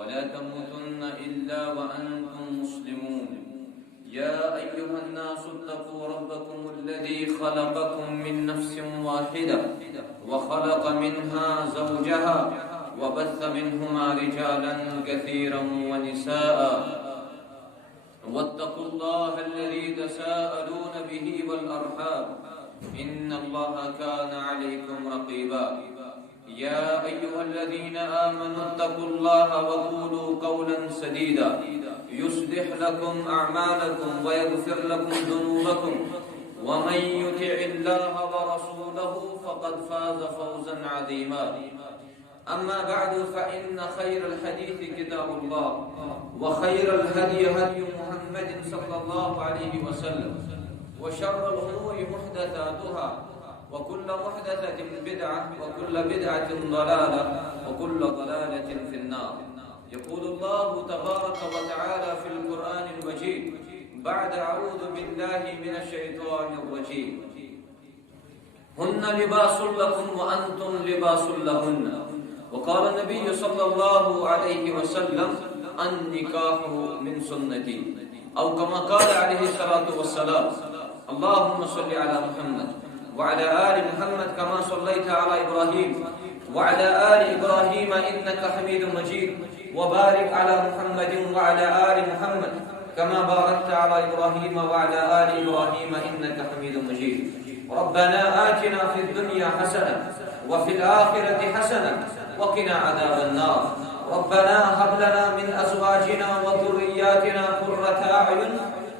ولا تموتن إلا وأنتم مسلمون يا أيها الناس اتقوا ربكم الذي خلقكم من نفس واحدة وخلق منها زوجها وبث منهما رجالا كثيرا ونساء واتقوا الله الذي تساءلون به والأرحام إن الله كان عليكم رقيبا يا أيها الذين آمنوا اتقوا الله وقولوا قولا سديدا يصلح لكم أعمالكم ويغفر لكم ذنوبكم ومن يطع الله ورسوله فقد فاز فوزا عظيما أما بعد فإن خير الحديث كتاب الله وخير الهدي هدي محمد صلى الله عليه وسلم وشر الأمور محدثاتها وكل محدثة بدعة وكل بدعة ضلالة وكل ضلالة في النار. يقول الله تبارك وتعالى في القرآن المجيد بعد أعوذ بالله من الشيطان الرجيم هن لباس لكم وأنتم لباس لهن وقال النبي صلى الله عليه وسلم النكاح من سنتي أو كما قال عليه الصلاة والسلام اللهم صل على محمد وعلى آل محمد كما صليت على إبراهيم وعلى آل إبراهيم إنك حميد مجيد وبارك على محمد وعلى آل محمد كما باركت على إبراهيم وعلى آل إبراهيم إنك حميد مجيد ربنا آتنا في الدنيا حسنة وفي الآخرة حسنة وقنا عذاب النار ربنا هب لنا من أزواجنا وذرياتنا قرة أعين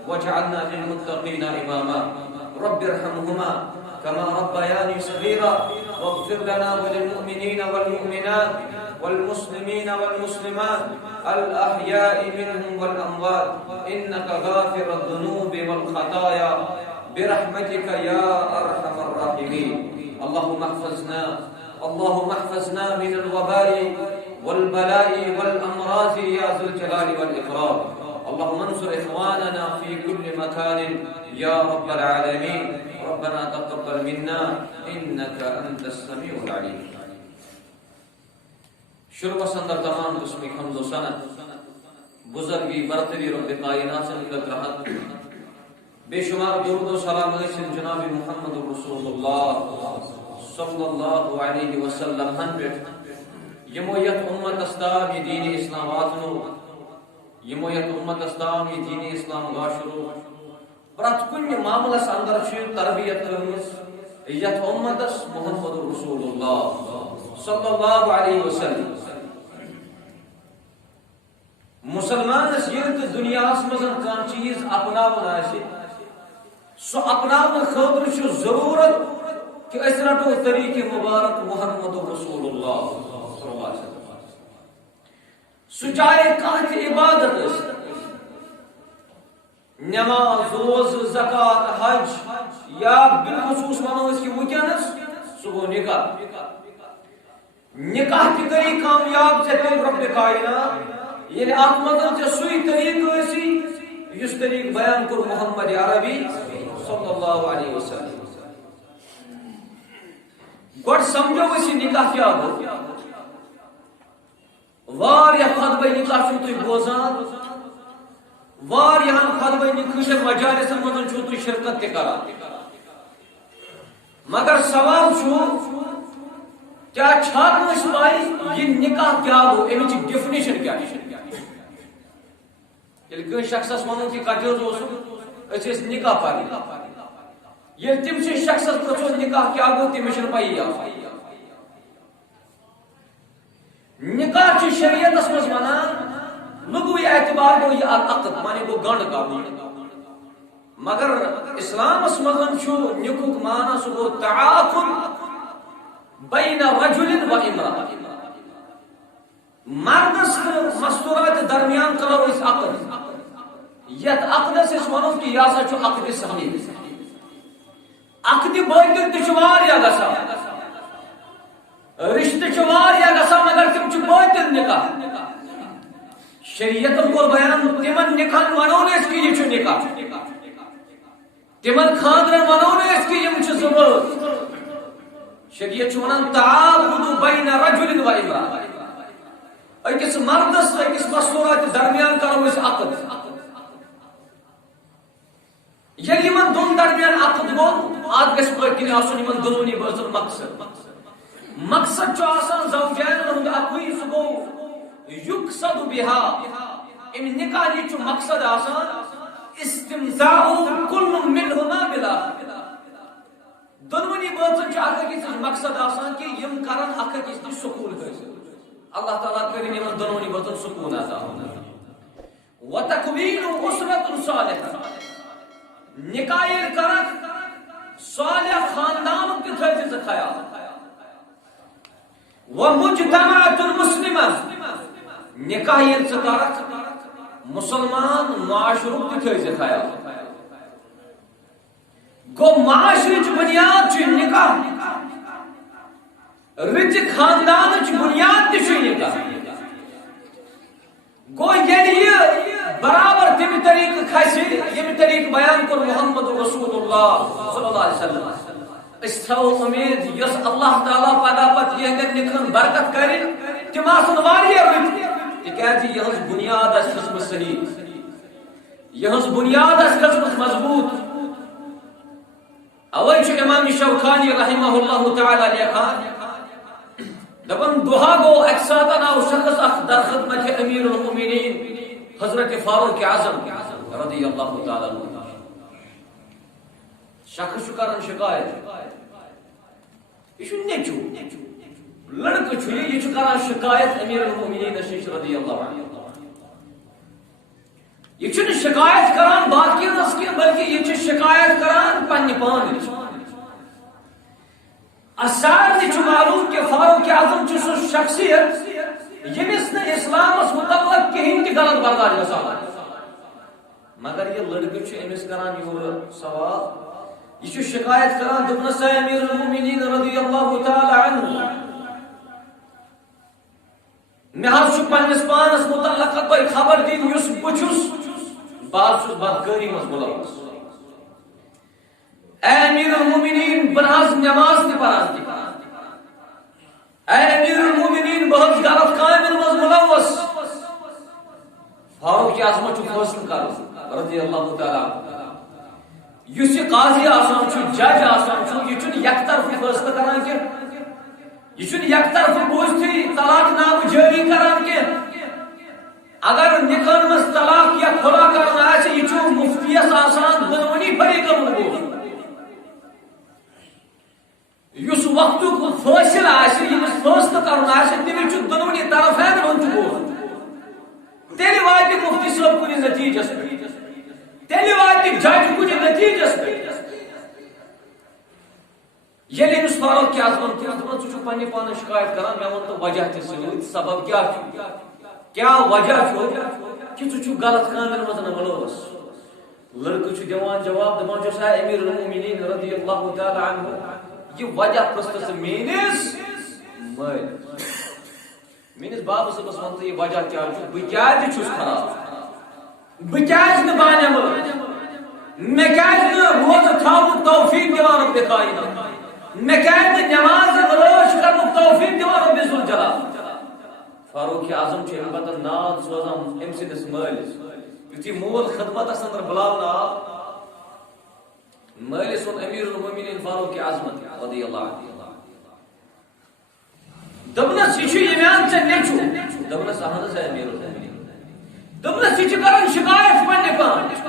واجعلنا للمتقين إماما رب ارحمهما كما ربياني صغيرا واغفر لنا وللمؤمنين والمؤمنات والمسلمين والمسلمات الأحياء منهم والأموات إنك غافر الذنوب والخطايا برحمتك يا أرحم الراحمين. اللهم احفظنا من الوباء والبلاء والأمراض يا ذو الجلال والإكرام. اللهم انصر إخواننا في كل مكان يا رب العالمين. ربنا تقبل منا إنك أنت السميع العليم. شروع سندر تمام قسمی حمد و ثنا بزرگی برتری رب کائنات سے رحمت بے شمار درود و سلام علیہ جناب محمد رسول اللہ صلی اللہ علیہ وسلم ہن پہ یمو یت امت استام یہ دین اسلام واتنو یمو یت امت استام یہ دین اسلام گاشرو پرت کن معاملس اندر چھ تربیت کرمس یت امت محمد رسول اللہ صلی اللہ علیہ وسلم مسلمان یہ دنیا مزن کان چیز اپناون آسے سو اپناون خاطر چھ ضرورت کہ اس رٹو طریق مبارک محمد رسول اللہ صلی اللہ علیہ وسلم سو چاہے کانت عبادت اس نماز روز زکات حج یا بالخصوص منو اس کی وکنس صبح نکاح نکاح کی طریق کامیاب سے رب کائنات یعنی آپ مدن سے سوئی طریق ایسی اس طریق بیان کر محمد عربی صلی اللہ علیہ وسلم گوڑ سمجھو اسی نکاح کیا ہو وار یا خطبہ نکاح چھو تو بوزان وار یہاں خطبہ نکاح مجالس مدن چھو تو شرکت کرا مگر سوال چھو کیا چھاڑنش بائی یہ نکاح کیا ہو ایمچ ڈیفینیشن کیا ہے یل کن شخصس ونو کہ کجوز اوسو اس نکاح پاری یل تم سے شخصس پرچو نکاح کیا گو تمشن پائی یا نکاح چھ شریعت اس مز ونان لغوی اعتبار گو یہ عقد معنی گو گنڈ کا مگر اسلام اس مزن چھو نکوک مانا سو گو تعاقد بین رجل و امرأة مردس مستورات درمیان کرو اس عقد یت عقد سے ونو کہ یا سا چھو عقد صحیح عقد باطل تشوار یا گسا رشتہ چوار یا گسا مگر تم چھ باطل نکاح شریعت کو بیان تمن نکاح ونونے اس کی یہ چھ نکاح تمن خاندر ونونے اس کی یہ چھ زبر شریعت چھ ونان تعاقد بین رجل و امرأة اکس مردس اکس مستورات درمیان کرو اس عقد یل یمن دون درمیان عقد گو ات گژھِ پٔتکِنۍ آسُن یمن دۄنوٕنی بٲژن مقصد چھُ آسان زوجین ہُنٛد اکُے سُہ گوٚو یُقصد بِہا امہِ نکاحٕچ چھُ مقصد آسان استمتاع کل منہما بالآخر دۄنوٕنی بٲژن چھُ اکھ أکِس نِش مقصد آسان کہ یم کرن اکھ أکِس نِش سکوٗن حٲصِل اللہ تعالیٰ کٔرِنۍ یمن دۄنوٕنی بٲژن سکوٗن عطا وتکوین اسرۃ صالحہ نکاح ییٚلہِ کرکھ صالح خاندانُک تہِ تھٲیزِ ژٕ خیال ومجتمعۃ مسلمہ نکاح ییٚلہِ ژٕ کرکھ مسلمان معاشرُک تہِ تھٲیزِ خیال گو معاشرٕچ بنیاد چھُ نکاح رٕژِ خاندانٕچ بنیاد تہِ چھُ نکاح گو ییٚلہِ یہِ برابر تمہِ طریقہٕ کھسہِ ییٚمہِ طریقہٕ بیان کوٚر محمد رسول اللہ صلی اللہ علیہ وسلم أسۍ تھاوو اُمید یۄس اللہ تعالیٰ پگاہ پتہٕ یِہنٛدٮ۪ن نِکہن برکت کرِ تِم آسن واریاہ رٕتۍ تِکیازِ یِہٕنٛز بنیاد آسہِ کھٔژمٕژ صحیح یِہٕنٛز بنیاد آسہِ کھٔژمٕژ مضبوط اوے چھُ امام شوکانی رحمہ اللہ تعالیٰ لیکھان دپان دُہا گوٚو اکہِ ساتہٕ آو شخص اکھ در خدمت امیر المؤمنین حضرت فاروق اعظم رضی اللہ تعالیٰ عنہ شخص چھُ کران شکایت یہ چھُ نیچو لڑکہ چھُ یہ چھُ کران شکایت امیر المؤمنین نِش رضی اللہ عنہ یہ چھُنہٕ شکایت کران باقین نس کینٛہہ بلکہ یہ چھُ شکایت کران پننہِ پانہٕ نِش سارنٕے چھُ معلوم کہ فاروق اعظم چھُ سُہ شخصیت ییٚمِس نہٕ اسلامس متعلق کہیٖنۍ تہِ غلط برداشت گژھان مگر یہ لڑکہ چھُ أمِس کران یورٕ سوال یہ چھُ شکایت کران دپنس امیر المؤمنین رضی اللہ تعالی عنہ مےٚ حظ چھُ پننس پانس متعلق تۄہہِ خبر دِنۍ یُس بہٕ چھُس بہٕ حظ چھُس بدکٲری منٛز مُلوث اے امیر المؤمنین بہٕ نہ حظ نماز تہِ پران تہِ اے امیر المؤمنین بہٕ حظ غلط کامٮ۪ن منٛز مُلوث فاروق اعظمس چھُ فٲصلہٕ کرُن رضی اللہ تعالیٰ یُس یہِ قاضی آسان چھُ جج آسان چھُ یہِ چھُنہٕ یک طرفہٕ فٲصلہٕ کران کینٛہہ یہ چھُنہٕ یک طرفہٕ بوٗزتھٕے طلاق نامہٕ جٲری کران کینٛہہ اگر نکاحن منٛز طلاق یا خلا کرُن آسہِ یہِ چھُ مفتیس آسان دۄنوٕنی فریقن ہُنٛد بوزُن یُس وقتُک فٲصلہٕ آسہِ ییٚمِس فٲصلہٕ کرُن آسہِ تٔمِس چھُ دۄنوٕنی طرفین ہُنٛد تہِ بوزُن تیٚلہِ واتہِ مفتی صٲب کُنہِ نتیٖجس پٮ۪ٹھ تیٚلہِ واتہِ جج کُنہِ نتیٖجس پٮ۪ٹھ ییٚلہِ أمِس فاروق اعظمن تہِ دپان ژٕ چھُکھ پننہِ پانس شکایت کران مےٚ ووٚن تہٕ وجہ تہِ سۭتۍ سبب کیٛاہ چھُ کیٛاہ وجہ چھُ کہ ژٕ چھُکھ غلط کامٮ۪ن منٛز نہٕ مُلوث لڑکہٕ چھُ دِوان جواب دپان چھُس ہے امیر المؤمنین رضی اللہ تعالیٰ عنہ یہ وجہ پرژھ ژٕ میٲنِس مٲلِس میٲنِس بابہٕ صٲبس وَن تہٕ یہِ وجہ کیٛاہ چھُ بہٕ کیٛازِ چھُس خراب بہٕ کیٛازِ نہٕ بانیٚمہٕ مےٚ کیٛازِ نہٕ روزٕ تھاونُک توفیٖق دِوان رۄبِ کائنات مےٚ کیٛازِ نہٕ نٮ۪ماز رٲچھ کرنُک توفیٖق دِوان رۄبِ ذوالجلال فاروق اعظم چھُ امہِ پتہٕ ناد سوزان أمۍ سٕنٛدِس مٲلِس یُتھُے مول خدمتس انٛدر بُلاونہٕ آو مٲلِس ووٚن امیر المؤمنین فاروق اعظمن رضی اللہ عنہ دوٚپنس یہِ چھُ یِوان ژےٚ نیچوٗ دوٚپنس اہن حظ امیر المؤمنین دوٚپنس یہِ چھُ کران شکایت پننہِ پانٕچ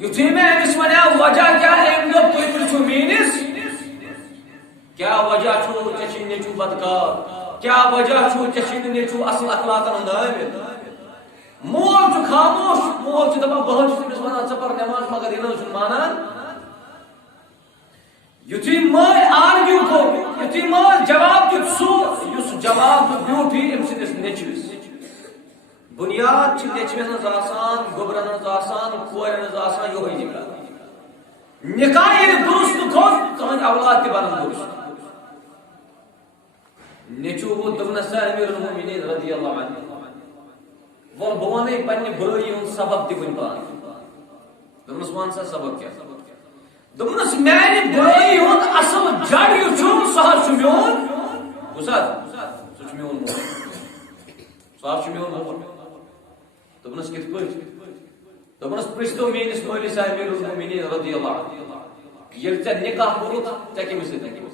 یُتھُے مےٚ أمِس وَنیٛاو وجہ کیٛاہ أمۍ دوٚپ تُہۍ پرٛژھِو میٲنِس کیٛاہ وجہ چھُ ژےٚ چھُے نیچوٗ بدکار کیٛاہ وجہ چھُ ژےٚ چھُے نہٕ نیچوٗ اصل اخلاقن ہُنٛد عٲمِل مول چھُ خاموش مول چھُ دپان بہٕ حظ چھُس تٔمِس وَنان ژٕ پر نٮ۪ماز مگر یہِ نہ حظ چھُنہٕ مانان یُتھُے مٲلۍ آرگیوٗ کوٚر یُتھُے مٲلۍ جواب دیُت سُہ یُس جواب بیوٗٹھٕے أمۍ سٕنٛدِس نیچوِس بنیاد چھِ نیچوٮ۪ن ہٕنٛز آسان گوٚبرن ہٕنٛز آسان کورٮ۪ن ہٕنٛز آسان یِہوے نکاح ییٚلہِ درست کھوٚت تُہنٛدۍ اولاد تہِ بنن درست نیچوٗ ووت دوٚپنس سا امیر المؤمنین رضی اللہ عنہ وۄل بہٕ وَنَے پننہِ بٲیی ہُنٛد سبب تہِ وٕنۍ پانہٕ دوٚپنس وَن سا سبب کیٛاہ دوٚپنس میانہِ بٲیی ہُنٛد اصل جڑ یُس چھُ سُہ حظ چھُ میون کُس حظ سُہ چھُ میون مول صاف میون مول دپنس کت پہ دپنس پرستو میس مالس امیر المؤمنین رضی اللہ عنہ یل ژے نکاح کورت ژے کمس سۭتۍ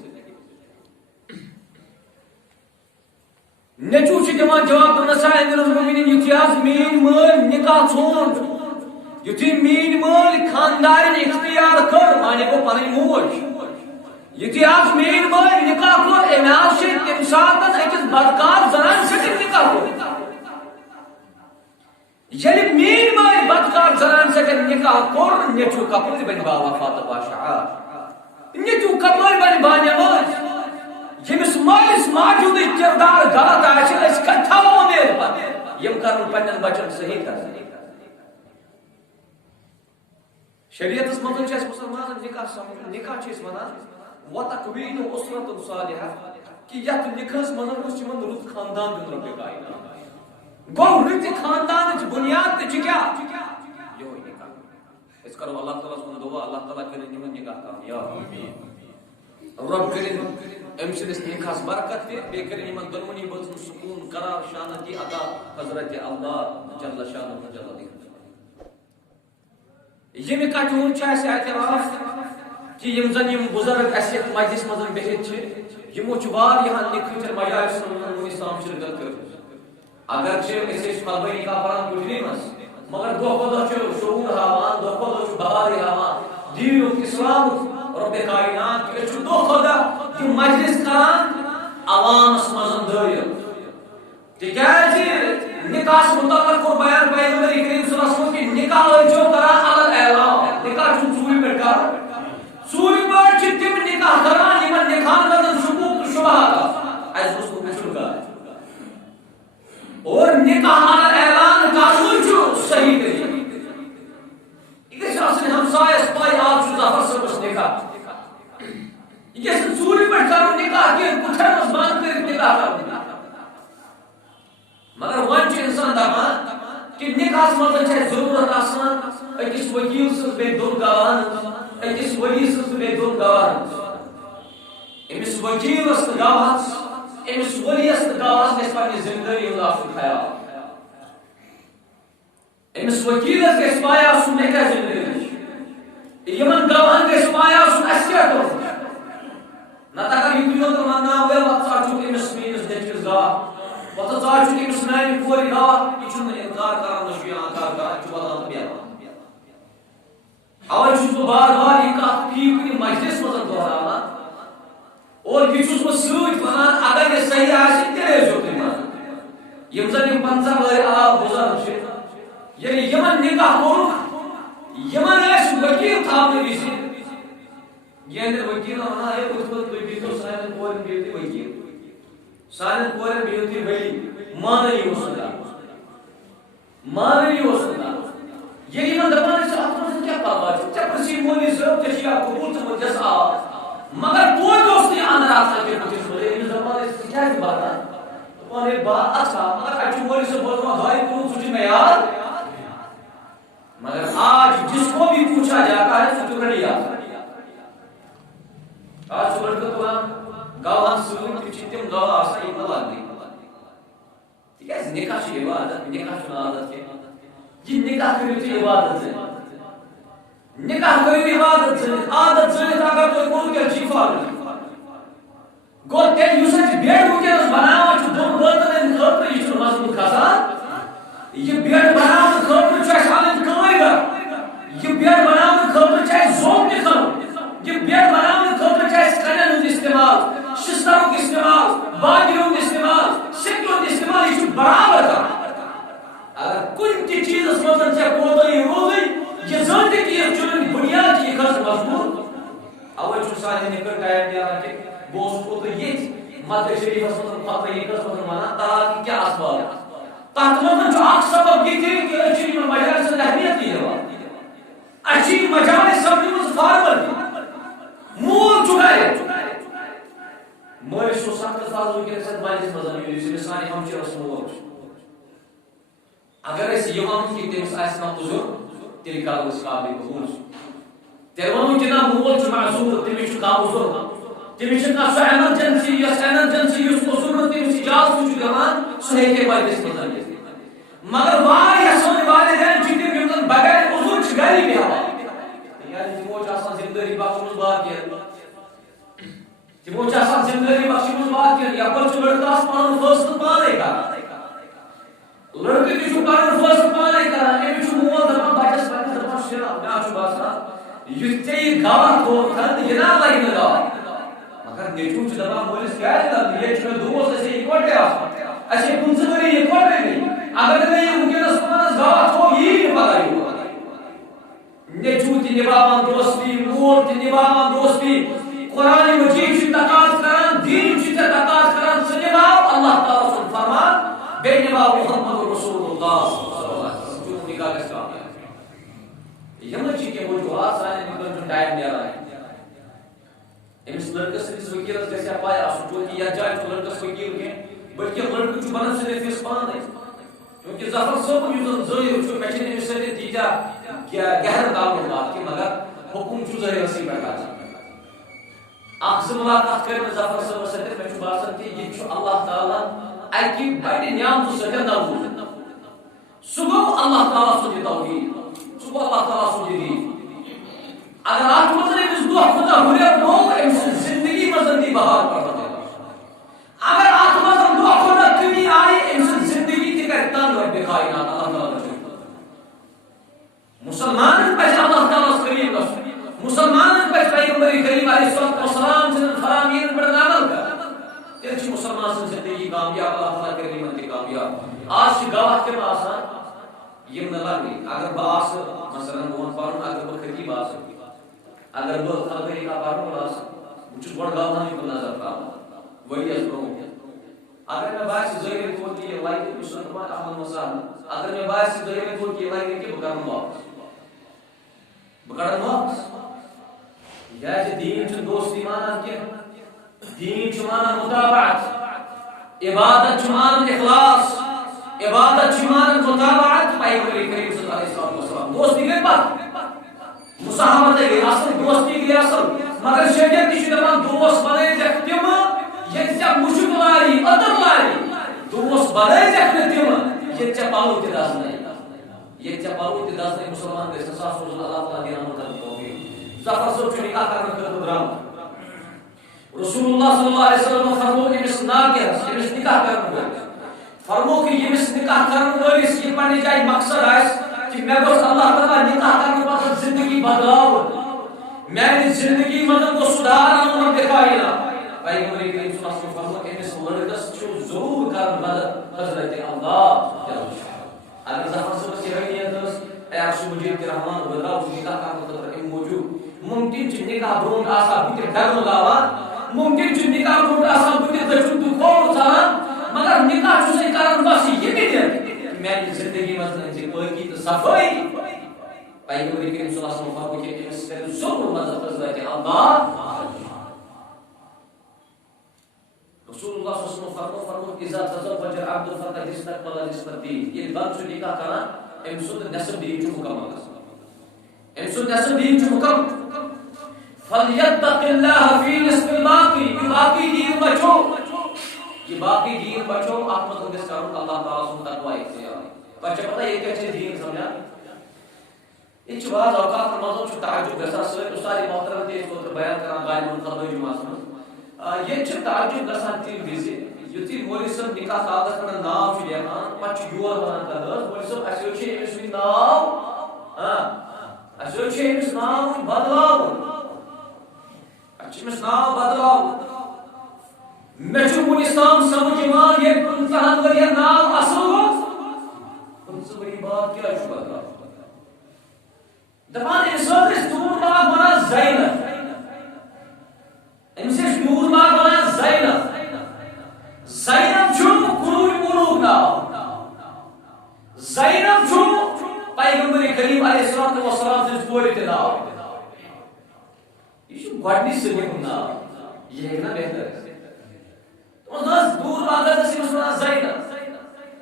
نیچو دان جواب دپنس امیر المؤمنین یتھی آز مین مال نکاح ژھونڈ یتھی مین مال خاندارن اختیار کر مانے گو پنن موج یتھی آز مین مال نکاح کور امہ آز تم سات أکس بدکار زنان سۭتۍ نکاح کور ییٚلہِ مین مال بدکار زنان سۭتۍ نکاح کور نیچو کپر بن بابا فاتح بادشاہ نیچو کپر بن بانیاز یمس مالس ماجود کردار غلط آسہِ أسۍ کتہِ تھاوو امید پتہٕ یم کرن پننٮ۪ن بچن صحیح کر شریعتس مزن چھ مسلمانن نکاح سمجھ نکاح چھ ونان وتکوین اسرۃ صالحہ کہ یت نکاحس مزن گوٚژھ یمن رُت خاندان دیُن رۄبِ کائنات گو رٕتہِ خاندانٕچ بنیاد تہِ چھِ کیٛاہ یہوے نکاح أسۍ کرو اللہ تعالیٰ سُنٛد دعا اللہ تعالیٰ کٔرِنۍ یمن نکاح کامیاب رب کٔرِنۍ أمۍ سٕنٛدِس نکاحس برکت تہِ بیٚیہِ کٔرِنۍ یمن دۄنوٕنی بٲژن سکوٗن قرار شانتی عطا حضرت اللہ جل شانہ جل یمہ کتھ ہُنٛد چھُ اَسہِ اعتراف کہ یم زن یم بزرگ اس مجلس مزن بہت یمو واریاہن نکھر مجالسن من اسلام شرکت کر اگر طلبہ نکاح پران کُٹھنی مز مگر دۄہ کھۄتہٕ دۄہ شعور ہاوان دۄہ کھۄتہٕ دۄہ بہاری ہاوان دیٖنُک اسلامُک رۄبِ کائنات کہ أسۍ چھِ دۄہ کھۄتہٕ دۄہ یِم مجلس کران عوامس مزن دٲیِل تِکیازِ نکاحس متعلق کوٚر بیان پیغمبر کریم صلی اللہ علیہ وسلم کہ نکاح ٲسۍزیو کران علل اعلام نکاح چھُنہٕ ژوٗرِ پٮ۪ٹھ کرُن ژوٗرِ پٲٹھۍ چھِ تِم نکاح کران یمن نکاحن منٛز شکوٗک تہٕ شبہات آسان اَسہِ گوٚژھ نہٕ وٕچھُن کانٛہہ اور نکاح علل اعلان کرنُے چھُ صحیح طریقہٕ یہِ گژھِ آسٕنۍ ہمسایس پاے آز چھُ ظفر صٲبس نکاح یہِ گژھِ نہٕ ژوٗرِ پٮ۪ٹھ کرُن نکاح کینٛہہ کُٹھٮ۪ن منٛز بنٛد کٔرِتھ نکاح کرُن مگر وۄنۍ چھُ اِنسان دپان کہ نکاحس منٛز چھِ اَسہِ ضروٗرت آسان أکِس ؤکیٖل سٕنٛز بیٚیہِ دۄن گواہن أکِس ؤلی سٕنٛز تہٕ بیٚیہِ دۄن گواہن أمِس ؤکیٖلس تہٕ گواہس أمِس ؤلِیس تہٕ گواہس گژھِ پننہِ ذمہٕ دٲری ہُنٛد آسُن خیال أمِس ؤکیٖلس گژھِ پاے آسُن مےٚ کیٛاہ ذمہٕ دٲری چھِ یِمن گواہن گژھِ پاے آسُن اَسہِ کیٛاہ کوٚرمُت نتہٕ اگر یُتُے یوت ونناو ہے وۄنۍ ژٕ چھُکھ أمِس میٲنِس نیٚچوِس گواہ وۄنۍ ژٕ چھُکھ أمِس میانہِ کورِ گواہ یہِ چھُنہٕ اِنکار کران نہ چھُ یہِ انکار کران یہِ چھُ وَدان تہٕ بیٚہوان اوے چھُس بہٕ بار بار یہِ کتھ فی کُنہِ مجلس منٛز دۄہراوان اور یہِ چھُس بہٕ سۭتۍ ونان اگر یہِ صحیح آسہِ تیٚلہِ ٲسۍزیو تُہۍ منان یِم زن یِم 50 ؤہرۍ علاوٕ بُزرگ چھِ ییٚلہِ یِمن نکاح کوٚرُکھ یِمن ٲسۍ ؤکیٖل تھاونہٕ وِزِ ییٚلہِ ؤکیٖلن ونان ہے ہُتھ پٲٹھۍ تُہۍ بِہتو سانٮ۪ن کورٮ۪ن بِہِو تُہۍ ؤکیٖل سانٮ۪ن کورٮ۪ن بِہِو تُہۍ ؤلی مانٲنی اوس نہٕ کَرُن مانٲنی اوس نہٕ کَرُن ییٚلہِ یِمن دپان ٲسۍ اتھ منٛز کیٛاہ پرواے چھُ ژےٚ پرٛژھی مولوی صٲب ژےٚ چھُ یا قبوٗل ژٕ ؤنۍزٮ۪س آ مگر توتہِ اوس نہٕ یہِ انٛدر آسان کینٛہہ بٕتھِس منٛز أمِس دپان ٲسۍ ژٕ کیٛازِ بَران دپان ہے با اچھا مگر اَتہِ چھُ مولوی صٲب بوزناوان دۄیہِ کُنوُہ سُہ چھُ مےٚ یاد مگر آج جس کو بھی پوچھا جاتا ہے سُہ چھُ ریڈی آسان آج چھُ لڑکہٕ تُلان گواہن سۭتۍ تِم چھِ تِم گواہ آسان یِم نہٕ لگنٕے تِکیٛازِ نکاح چھُ عبادت نکاح چھُنہٕ عادت کینٛہہ یہِ نکاح کٔرِو تُہۍ عبادت زٲنِتھ نکاح کٔرِو عبادت زٲنِتھ عادت زٲنِتھ اگر تُہۍ کوٚرُو تیٚلہِ چھِ یہِ فارملٹی گوٚو تیٚلہِ یُس اَسہِ بیڈ وٕنکٮ۪نس بناوان چھُ دۄن بٲژن ہٕنٛدِ خٲطرٕ یہِ چھُنہٕ مضبوٗط کھسان یہِ بیڈ بناونہٕ خٲطرٕ چھُ اَسہِ اَنٕنۍ کٲرۍ یہِ بیڈ بناونہٕ خٲطرٕ چھُ اَسہِ زوٚن تہِ کھنُن یہِ بیڈ بناونہٕ خٲطرٕ چھُ اَسہِ کَنٮ۪ن ہُنٛد استعمال شِسترُک استعمال باقی ہُنٛد استعمال سِکہِ ہُنٛد استعمال یہِ چھُ برابر کرُن اگر کُنہِ تہِ چیٖزس منٛز ژےٚ کوتٲہی روٗزٕے یہِ زٲنِتھ کہِ یہِ چٲنۍ بُنیاد چھِ یہِ کھٔژ مضبوٗط اوے چھُ سانہِ نِکہٕ ٹایم نیران کہِ بہٕ اوسُس اوترٕ ییٚتہِ مسجد شریٖفس منٛز خطبہٕ ییٚتس منٛز ونان تاکہِ کیٛاہ اسباب تتھ منٛز چھُ اکھ سبب یہِ تہِ کہِ أسۍ چھِ یِمن مجالسن ہٕنٛز اہمیت دِوان اَسہِ چھِ یہِ مجالس سپدیمٕژ فارملٹی موٗل چھُ گرِ مٲلِس چھُ سخت فضل وٕنکٮ۪نس یتھ مجلس منٛز یُس أمِس سانہِ ہمشیرس مول چھُ اگر أسۍ یہِ وَنو کہِ تٔمِس آسہِ کانٛہہ عُذر تیٚلہِ کرو أسۍ قابلِ قبوٗل تیٚلہِ وَنو کہِ نہ مول چھُ معذوٗر تٔمِس چھُ کانٛہہ عُذر تٔمِس چھِ کانٛہہ سۄ ایمرجنسی یۄس عُذر نہٕ تٔمِس اِجازت چھُ دِوان سُہ ہیٚکہِ مجلس منٛز یِتھ لڑکے تہ چھ پنن فٲصلہٕ پانے کران أمِس چھُ مول دپان بچس پننس دپان شِناب مےٚ چھُ باسان یُتھ ژےٚ یہِ گواہ تھوٚوتھن یہِ نا لگہِ نہٕ گواہ مگر نیٚچوٗ چھُ دپان مٲلِس کیازِ لگنہٕ ییٚتہِ چھُ مےٚ دوس أسۍ ہے یِکوٹے آسان أسۍ ہے 15 ؤری یِکوٹے گٔے اگر نہٕ مےٚ یہِ وٕنکیٚنس پانس گواہ تھوٚو یی نہٕ پگاہ یور نیٚچوٗ تہِ نِباوان دوستی مول تہِ نِباوان دوستی قرآن مجید چھُ تقاض کران دین چھُ ژےٚ تقاض کران ژٕ نِباو اللہ تعالیٰ سُنٛد فرمان بیٚیہِ نِباو محمد رسول اللہ صلی اللہ علیہ وسلم چون نکاح گژھِ کامیاب یِمے چھِ کینٛہہ وجوہات سانٮ۪ن نِکاحن چھُنہٕ ٹایم نیران أمِس لڑکس سٕنٛدِس ؤکیٖلس گژھِ ہا پاے آسُن چوٗنٛکہِ یتھ جایہِ چھُ لڑکس ؤکیٖل کینٛہہ بٔلکہِ لڑکہٕ چھُ بنان صرف أمِس پانے چوٗنٛکہِ ظفر صٲبُن یُس زن ظٲہِر چھُ مےٚ چھِنہٕ أمِس سۭتۍ تیٖتیاہ گہرٕ تعلقات کینٛہہ مگر حُکُم چھُ ظٲہِرسٕے پٮ۪ٹھ آسان اکھ زٕ مُلاقات کٔرۍ مےٚ ظفر صٲبس سۭتۍ مےٚ چھُ باسان کہِ یہِ چھُ اللہ تعالیٰ اکہِ بڑِ نعمتہٕ سۭتۍ نوازومُت سُہ گوٚو اللہ تعالیٰ سُنٛد یہِ توحیٖد سُہ گوٚو اللہ تعالیٰ سُنٛد یہِ دیٖن اگر اتھ منٛز أمِس دۄہ کھۄتہٕ ہُریر گوٚو أمۍ سٕنٛز زندگی منٛز دی بہار پڑھا اگر اتھ منٛز دۄہ کھۄتہٕ کمی آیہِ أمۍ سٕنٛز زندگی تہِ کرِ تنگ رۄبہِ کائنات اللہ تعالیٰ مسلمانن پزِ اللہ تعالیٰ ہس قریب گژھُن مسلمانن پزِ پیغمبر کریم علیہ الصلوۃ والسلام سٕنٛدٮ۪ن فرامینن پٮ۪ٹھ عمل کرُن تیٚلہِ چھِ مسلمان سٕنٛز زندگی کامیاب اللہ تعالیٰ کرِ یِمن تہِ کامیاب آز چھِ گواہ تِم آسان یِم نہٕ لگنٕے اگر بہٕ آسہٕ مثلاً بہٕ وَنہٕ پنُن اگر بہٕ خطیب آسہٕ اگر بہٕ خلقٲیی کانٛہہ پرن وول آسہٕ بہٕ چھُس گۄڈٕ گواہن کُن نظر تراوان ؤریس برونٛہہ اگر مےٚ باسہِ ظٲہِر طور کہِ یہِ لگہِ بہٕ چھُس دپان اہلن وسہلن اگر مےٚ باسہِ ظٲہِر طور کہِ یہِ لگہِ نہٕ کینٛہہ بہٕ کرن واپس بہٕ کڑن واپس تِکیازِ دیٖن چھُنہٕ دوستی مانان کینٛہہ دیٖن چھُ مانان مُتابعت عبادت چھُ مانان اخلاص عبادت چھُ مانان مُتابعت پیغمبر کریم صلی اللہ علیہ وسلم دوستی گٔے پتھ مصاحبت گٔے اصل دوستی گٔے اصل مگر شریعت تہِ چھُ دپان دوس بنٲیزٮ۪کھ تِم ییٚتہِ ژےٚ مُشُک لاری أدٕر لاری دوس بنٲیزٮ۪کھ نہٕ تِم ییٚتہِ ژےٚ پلو تہِ دزنٲیی ییٚتہِ ژےٚ پلو تہِ دزنٲیی مُسلمان گژھِ نہٕ سُہ ہسا روزُن اللہ تعالیٰ دِیِن عمل کرنُک توفیٖق ظفر صٲب چھُ نکاح کرنہٕ خٲطرٕ درٛامُت رسول اللہ صلی اللہ علیہ وسلم فرموو أمِس ناگہس أمِس نکاح کرن وٲلِس فرموو کہِ ییٚمِس نکاح کرن وٲلِس یہِ پننہِ جایہِ مقصد آسہِ کہ مےٚ گوٚژھ اللہ تعالیٰ نکاح کرنہٕ پتہٕ زندگی بدلاوُن میانہِ زندگی منٛز گوٚژھ سُدھار اَنُن رۄبہِ کائنات پیغمبر کریم صلی اللہ علیہ وسلم فرموو أمِس لڑکس چھُ ضروٗر کرُن مدد حضرت اللہ اگر ظفر صٲبس یِہے نیت ٲس اے عرشِ مجیٖد کہِ رحمان بہٕ درٛاوُس نکاح کرنہٕ خٲطرٕ اَمہِ موٗجوٗب ممکن چھُ نکاح برونٛٹھ آسان بہٕ تہِ ڈگمگاوان ممکن چھُ نکاح برونٛٹھ آسان بہٕ تہِ دٔچھُن تہٕ کھووُر ژھانان مگر نکاح چھُسے کران بس یہِ نیت میانہِ زندگی منٛز أنۍ زِ پٲکی تہٕ صفٲیی پیغمبر کریم صلی اللہ علیہ وسلم فرموو کہِ أمِس کرِ ضروٗر مدد حضرت اللہ رسول اللہ صلی اللہ علیہ وسلم فرموو اذا تزوج العبد فقد استكمل نصف الدين ییٚلہِ بنٛد چھُ نکاح کران أمۍ سُنٛد نصف دیٖن چھُ مُکمل گژھان أمۍ سُنٛد نصف دیٖن چھُ مُکمل فليتق الله في نصف الباقي یہ باقی دیٖن بچو یہ باقی دیٖن بچو اتھ منٛز گژھِ کرُن اللہ تعالیٰ سُنٛد تقویٰ اختیار تۄہہِ چھا پتہ ییٚتہِ کیٛاہ چھِ دیٖن سمجھان ییٚتہِ چھُ بعض اوقات منٛز چھُ تعجب گژھان سٲنۍ اُستاد محترم تہِ ٲسۍ اوترٕ بیان کران غالباً خطبہ جُمعہس منٛز ییٚتہِ چھُ تعجب گژھان تمہِ وِزِ یُتھُے مولوی صٲب نکاح کاغذس پٮ۪ٹھ ناو چھُ لیکھان پتہٕ چھُ یور ونان کانٛہہ حظ مولوی صٲب اَسہِ حظ چھُ أمِس وۄنۍ ناو اَسہِ حظ چھُ أمِس ناو وۄنۍ بدلاوُن اَسہِ چھُ أمِس ناو بدلاوُن مےٚ چھُ وُنِس تام سمجھ یِوان ییٚلہِ 15 ؤرین ناو اصل گوٚو 15 ؤری بعد کیٛازِ چھُ بدلاوُن دپان أمِس حظ ٲسۍ دوٗر باغ ونان زینب أمِس ٲسۍ دوٗر باغ ونان زینب زینب چھُ قُنوٗن مولوٗک ناو زینب چھُ پیغمبر کریم علیہ الصلوۃ والسلام سٕنٛزِ کورِ تہِ ناو یہ چھُ گۄڈنِچ صحیح ہُنٛد ناو یہِ ہیٚکہِ نا بہتر ٲسِتھ حظ دوٗر باغ حظ ٲسۍ أمِس ونان زینب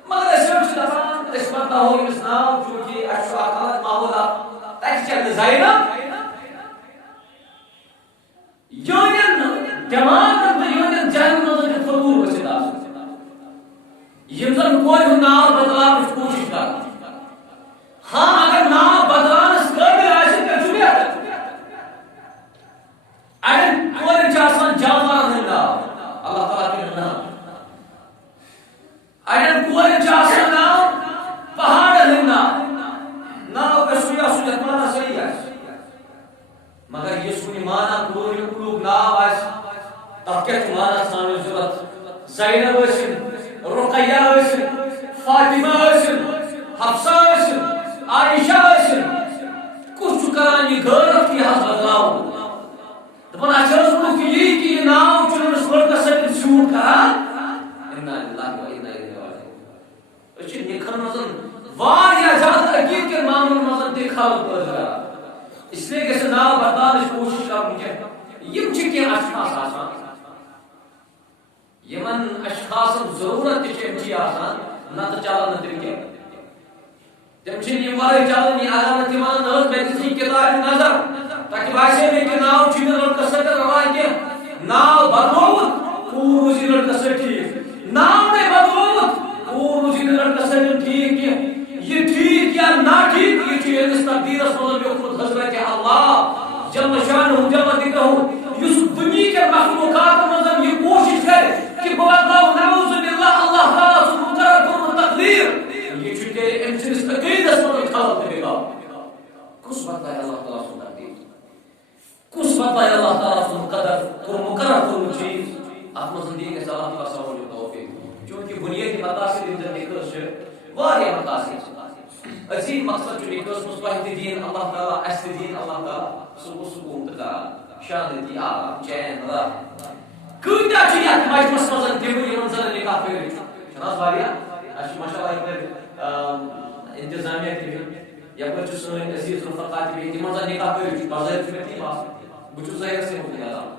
مگر أسۍ حظ چھِ دپان أسۍ بدلاوو أمِس ناو چوٗنٛکہِ اَسہِ چھُ اکھ الگ ماحولا تتہِ چلہِ زینب یِہٕنٛدٮ۪ن دٮ۪ماغن تہٕ یِہٕنٛدٮ۪ن جاین منٛز چھُ فضوٗل ؤسِتھ آسان یِم زن کورِ ہُنٛد ناو بدلاونٕچ کوٗشش کران ہاں اگر ناو بدلاونس قٲبِل آسہِ تیٚلہِ چھُ بہتر اڑٮ۪ن کورٮ۪ن چھِ آسان جانورن ہٕنٛدۍ ناو اللہ تعالیٰ کٔرِنۍ رحم اڑٮ۪ن کورٮ۪ن چھِ آسان ناو حفصہ عائشہ کچھ کران یہ غیرت یہ بدلاؤ دپان اچھا کہ یہ ناو چنس لڑکس سۭتۍ سیوٗٹ کران انا للہ و انا الیہ راجعون أسۍ چھِ نِکہن منٛز واریاہ زیادٕ عقیٖد کٮ۪ن معاملن منٛز تہِ خلق پٲدٕ کران اس لیے گژھِ ناو بدلاونٕچ کوٗشِش کرُن کینٛہہ یِم چھِ کینٛہہ اشخاص آسان یمن اشخاصن ضرورت تہِ چھِ أمچی آسان نتہٕ چلان نہٕ تِم کینٛہہ تم چھِ یِم ورٲے چلان یہِ اگر نہٕ تِمن ٲس مےٚ دِژ کِتابہِ نظر تتہِ باسے مےٚ کہِ ناو چھُ نہٕ لڑکس سۭتۍ رلان کینٛہہ ناو بدلووُکھ کوٗر روٗز یہِ لڑکس سۭتۍ ٹھیٖک ناو نے بدلووُکھ کوٗر روٗز یہِ نہٕ لڑکس سۭتۍ ٹھیٖک کینٛہہ یہِ ٹھیٖک یا نا ٹھیٖک یہِ چھُ أمِس تقدیٖرس منٛز لیوٗکھمُت حضرت اللہ جل شانہ جل ذکرہ یُس دُنیہکٮ۪ن مخلوقاتن منٛز یہِ کوٗشِش کرِ کہ بہٕ بدلاو نعوذ باللہ اللہ تعالیٰ سُنٛد مُقرر کوٚرمُت تقدیٖر یہ چھُ تیٚلہِ أمۍ سٕنٛدِس عقیٖدس منٛز خلل تہٕ بِگاڑ کُس بدلایہِ اللہ تعالیٰ سُنٛد تقدیٖر کُس بدلایہِ اللہ تعالیٰ سُنٛد مُقرر کوٚرمُت چیٖز اتھ منٛز دی گژھِ اللہ تعالیٰ سمجھ توفیق چوٗنٛکہِ بُنیٲدی مقاصد یِم زن نِکاح چھِ واریاہ مقاصد چھِ عظیٖم مقصد چھُ نِکاحس منٛز تۄہہِ تہِ دِیِن اللہ تعالیٰ اَسہِ تہِ دِیِن اللہ تعالیٰ سکوٗن تہٕ کران شانتی آرام چین راحت کۭتیاہ چھِ یتھ مجمس منٛز تِم یِمن زن نِکاح کٔرِتھ چھُنہٕ حظ واریاہ اَسہِ چھُ ماشاءاللہ یپٲرۍ انتظامیہ تہِ بِہِتھ یپٲرۍ چھُ سٲنۍ عزیٖز رفقا تہِ بِہِتھ یِمن زن نِکاح کٔرِتھ چھُ بظٲہِر چھُ مےٚ تی باسان بہٕ چھُس ظٲہرسٕے منٛز نیران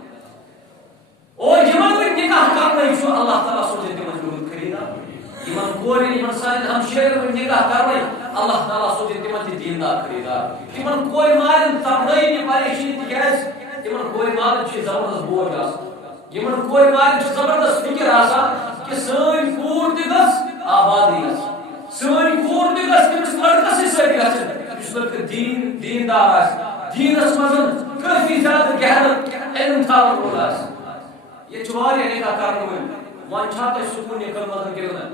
اور یِمن وۄنۍ نِکاح کرنٕے چھُ اللہ تعالیٰ سوزِ تِمن چھُ خریٖدار یِمن کورٮ۪ن یِمن سانٮ۪ن ہمشیرن وۄنۍ نِکاح کرنٕے اللہ تعالیٰ سوزِ تِمن تہِ دیٖندار خریٖدار تِمن کورِ مالٮ۪ن تبنٲیِن یہِ پریشٲنی تِکیٛازِ تِمن کورِ مالٮ۪ن چھُ زبردست بوج آسان یِمن کورِ مالٮ۪ن چھِ زبردست فِکر آسان کہِ سٲنۍ کوٗر تہِ گٔژھ آبادٕے گژھٕنۍ سٲنۍ کوٗر تہِ گٔژھ تٔمِس لڑکسٕے سۭتۍ گژھٕنۍ یُس لڑکہٕ دیٖندار آسہِ دیٖنس منٛز کٲفی زیادٕ گہرت علم تھاوان وول آسہِ ییٚتہِ چھُ واریاہ نِکاح کرن وٲلۍ وۄنۍ چھا تۄہہِ سکوٗن نِکاحن منٛز کِنہٕ نہٕ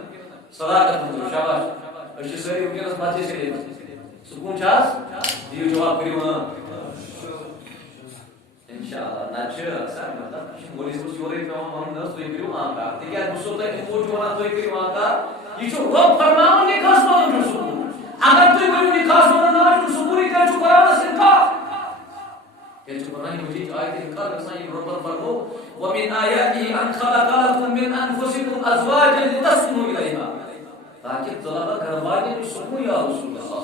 صداقت منٛز شاباش أسۍ چھِ سٲری وٕنکیٚنس بچے سۭتۍ سکوٗن چھا حظ دِیِو جواب کٔرِو انشاءاللہ نہ چھِ اکثر مطلب یہِ چھُ مولوی صٲبس یورے پیوان وَنُن نہ حظ تُہۍ کٔرِو آنکار تِکیٛازِ بہٕ چھُسو تۄہہِ اَمہِ موٗجوٗب وَنان تُہۍ کٔرِو آنکار یہِ چھُ رۄب فرماوان نِکاحس منٛز چھُ سکوٗن اگر تُہۍ ؤنِو نِکاحس منٛز نہ چھُ سکوٗنٕے تیٚلہِ چھُ قرآنس اِنکار تیٚلہِ چھُ قرآنہِ مجیٖد آیتہِ اِنکار گژھان ییٚلہِ رۄبن فرموو وَمِن آیاتِهِ أَن خَلَقَ لَكُم مِّنْ أَنفُسِكُمْ أَزْوَاجًا لِتَسْكُنُوا إِلَيْهَا تاکہ طلبہ گھر والے میں سکون یا رسول اللہ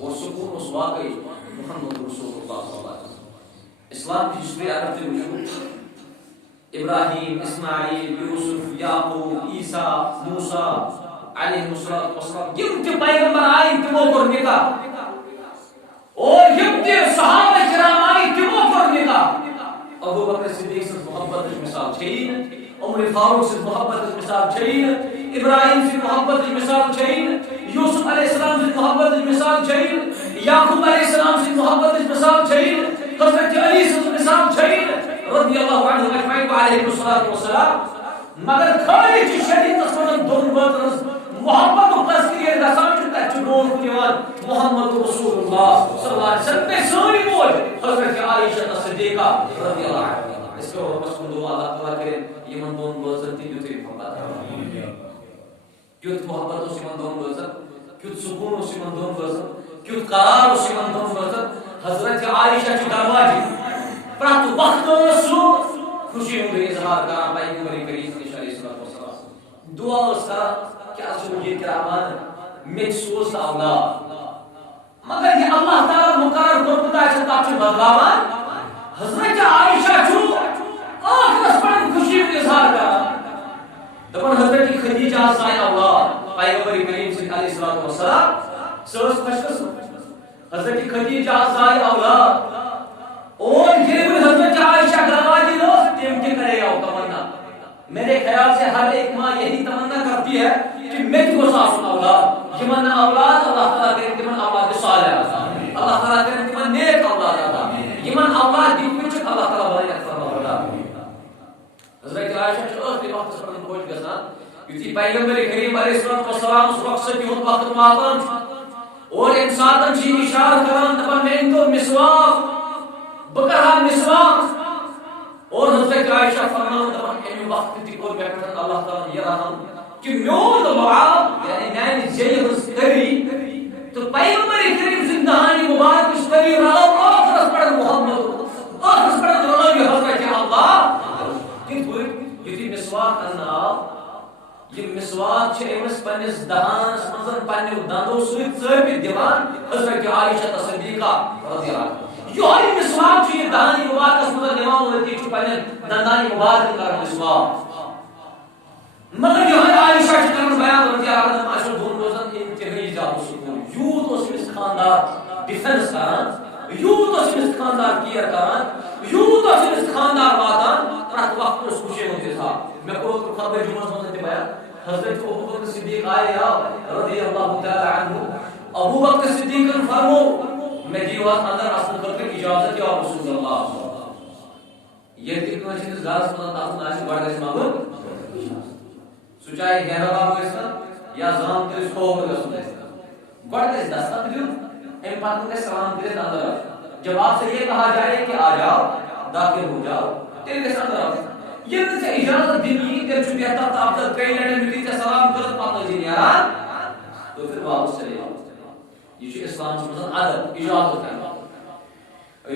اور سکون اس واقعی محمد رسول اللہ صلی اللہ علیہ وسلم اسلام کی ہسٹری اگر تم وچھو ابراہیم اسماعیل یوسف یعقوب عیسیٰ موسیٰ علیہ السلام یم تہ پیغمبر آئی تمو کوٚر نکاح اور یم تہ صحابہ کرام آئی تمو کوٚر نکاح ابو بکر صدیق سٕنٛز محبتٕچ مثال چھیی نہٕ عمر فاروق سٕنٛز محبتٕچ مثال چھیی نہٕ ابراہیم سٕنٛز محبتٕچ مثال چھیی نہٕ یوسف علیہ السلام سٕنٛز محبتٕچ مثال چھیی نہٕ یعقوب علیہ السلام سٕنٛز محبتٕچ مثال چھیی نہٕ حضرت علی سٕنٛز مثال چھیی نہٕ رضی اللہ عنہ اجمعین علیہ الصلوۃ والسلام مگر خالی چھِ شریعتس منٛز دۄن بٲژن ہٕنٛز محبتُک تذکیٖر ییٚلہِ گژھان چھُ تتہِ چھُ برونٛٹھ کُن یِوان محمد رسول اللہ صلی اللہ علیہ وسلم بیٚیہِ سٲنۍ موج حضرت عائشہ صدیقہ رضی اللہ عنہا أسۍ کرو رۄبس کُن دُعا اللہ تعالیٰ کٔرِنۍ یِمن دۄن بٲژن تہِ یُتھُے محبت کیُتھ محبت اوس یِمن دۄن بٲژن کیُتھ سکوٗن اوس یِمن دۄن بٲژن کیُتھ قرار اوس یِمن دۄن بٲژن حضرت عائشہ چھُ درواجہِ پرٛٮ۪تھ وقتہٕ ٲس سُہ خوشی ہُنٛد اظہار کران پیغمبر کریم نِش علیہ الصلوۃ والسلام دعا ٲس کران کیٛاہ چھُ یہ کران مےٚ تہِ سوز اولاد مگر یہِ اللہ تعالیٰ مُقرر کوٚرمُت آسہِ تتھ چھُ بدلاوان حضرت عائشہ چھُ ٲخرس پٮ۪ٹھ خوشی ہُنٛد اظہار کران دپان حضرت خدیجہ آیہِ اولاد پیغمبر کریم صلی علیہ الصلوۃ والسلام سۄ ٲس خۄش قٕسمت حضرت خدیجہ آیہِ اولاد اور ییٚلہِ وۄنۍ حضرت عائشہ گرواجی ٲس تٔمۍ تہِ کریو تمنا میرے خیال سے ہر ایک ماں یہی تمنا کرتی ہے کہ میں تہِ گوٚژھ آسُن اولاد یِمن نہٕ اولاد اللہ تعالیٰ کٔرِنۍ تِمن اولاد صالح عطا اللہ تعالیٰ کٔرِنۍ تِمن نیک اولاد عطا یِمن اولاد دِتمٕتۍ چھِ اللہ تعالیٰ واریاہ فرماوردار حضرت عائشہ چھِ ٲخری وقتس پٮ۪ٹھ خۄش گژھان یُتھُے پیغمبر کریم علیہ الصلوۃ والسلام رخصتی ہُنٛد وقت واتان چھُ اور اَمہِ ساتہٕ چھِ یہِ اِشارٕ کران دپان مےٚ أنۍتو مسواک بہٕ کرٕ ہا مسواک اور حضرت عائشہ فرماوان دپان اَمہِ وقتہٕ تہِ کوٚر مےٚ پٮ۪ٹھ اللہ تعالیٰ یہِ رحم کہ میون لعاب یعنی میانہِ زیٚیہِ ہٕنٛز تٔری پنس دہانس مزن پنو دندو ست ثابت دیوان حضرت عائشہ صدیقہ رضی اللہ عنہا یہ مسواک یہ دہانی مبارک مزن دیوان ہوتی چھ پنن دندانی مبارک کر مسواک مگر یہ عائشہ کی کرن بیان رضی اللہ عنہا اشر دون روزن انتہائی زیادہ سکون یوت اس مس خاندار ڈیفنس کران یوت اس مس خاندار کیئر کران یوت اس مس خاندار واتان پرت وقت اس خوشی ہوتے تھا میں کو خبر جمعہ سنتے بیان حضرت ابو بکر صدیق آئے رضی اللہ تعالی عنہ ابو بکر صدیق نے فرمو میں دیوار اندر اصل کر اجازت یا رسول اللہ یہ کہ میں اس گاس میں تاسو ناش بڑھ گئے مابو سچائی گہرا باب ہے یا زام کے کو ہو گئے بڑھ گئے دستا دیو ایم پاک نے سلام کرے اندر جب آپ سے یہ کہا جائے کہ آ جاؤ داخل ہو جاؤ تیرے ساتھ رہو یہ سے اجازت دینی کہ چھ بہتر تھا افضل کئی لڑے مٹی سے سلام کرت پاک جی یار تو پھر واپس چلے جاؤ یہ اسلام سے ادب اجازت ہے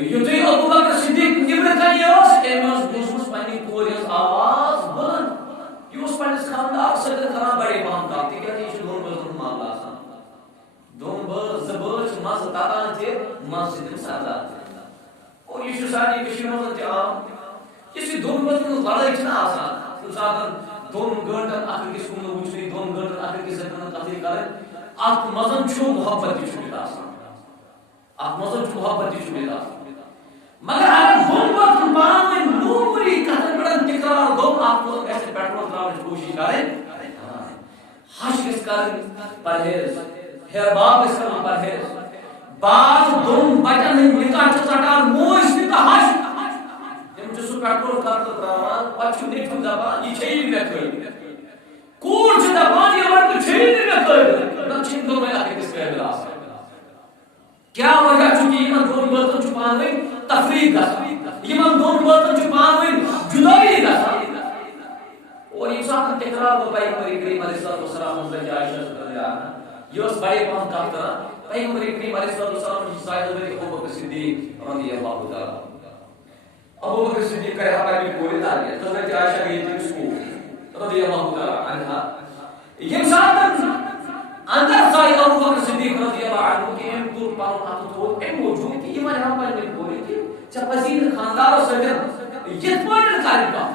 یہ تو ابو بکر صدیق نبر کن یہ ایمس بوزمس پنی کوریس آواز بلند یہ اس پنس خاندار صدر کران بڑے پہم کا کہ یہ دون بزرگ معاملہ آسان دون زبرچ مز تاتان تھے مسجد سازا اور یہ ساری کشمیر میں عام کسی دون بزرگ لڑائی چھنا آسان انسان دون گھنٹن آخر کس کو وچھنی دون گھنٹن آخر کس سکن قتل کرن اخ مزن چھو محبت کی چھوٹ آسان اخ مزن چھو محبت کی چھوٹ آسان مگر اگر دون بزرگ پانویں نوری قتل بڑن تکرار دون اخ مزن ایسے پیٹرول تراؤن کوشش کریں حش کس کریں پرہیز ہرباب اس کرنا پرہیز بعض دون بچن نکاح چٹان موش نکاح حش جسو پیٹرول کرتا تراؤن پچھو نیٹو دبان یہ چھئی میں کھئی کور چھ دبان یہ ورد چھئی میں کھئی نہ چھن دو میں آگے کس قیبل آسا کیا وجہ چونکہ ایمان دون برتن چھپانویں تفریق گسا ایمان دون برتن چھپانویں جدائی گسا اور انسان تکرار کو پیغمبر کریم علیہ السلام حضرت عائشہ رضی اللہ عنہا یہ اس بڑے پہم کا طرح پیغمبر کریم علیہ السلام کی صاحب حضرت ابو بکر صدیق رضی اللہ تعالی ابو بکر صدیق کا حوالہ بھی پورے دار ہے حضرت عائشہ کی اس کو رضی اللہ تعالی عنہا یہ ساتھ اندر صاحب ابو بکر صدیق رضی اللہ عنہ کے ان کو پاؤں ہاتھ تو ان موجود کہ یہ ہمارے حوالہ میں پورے کہ جب پسین خاندار سجن یہ پوائنٹ کاری کا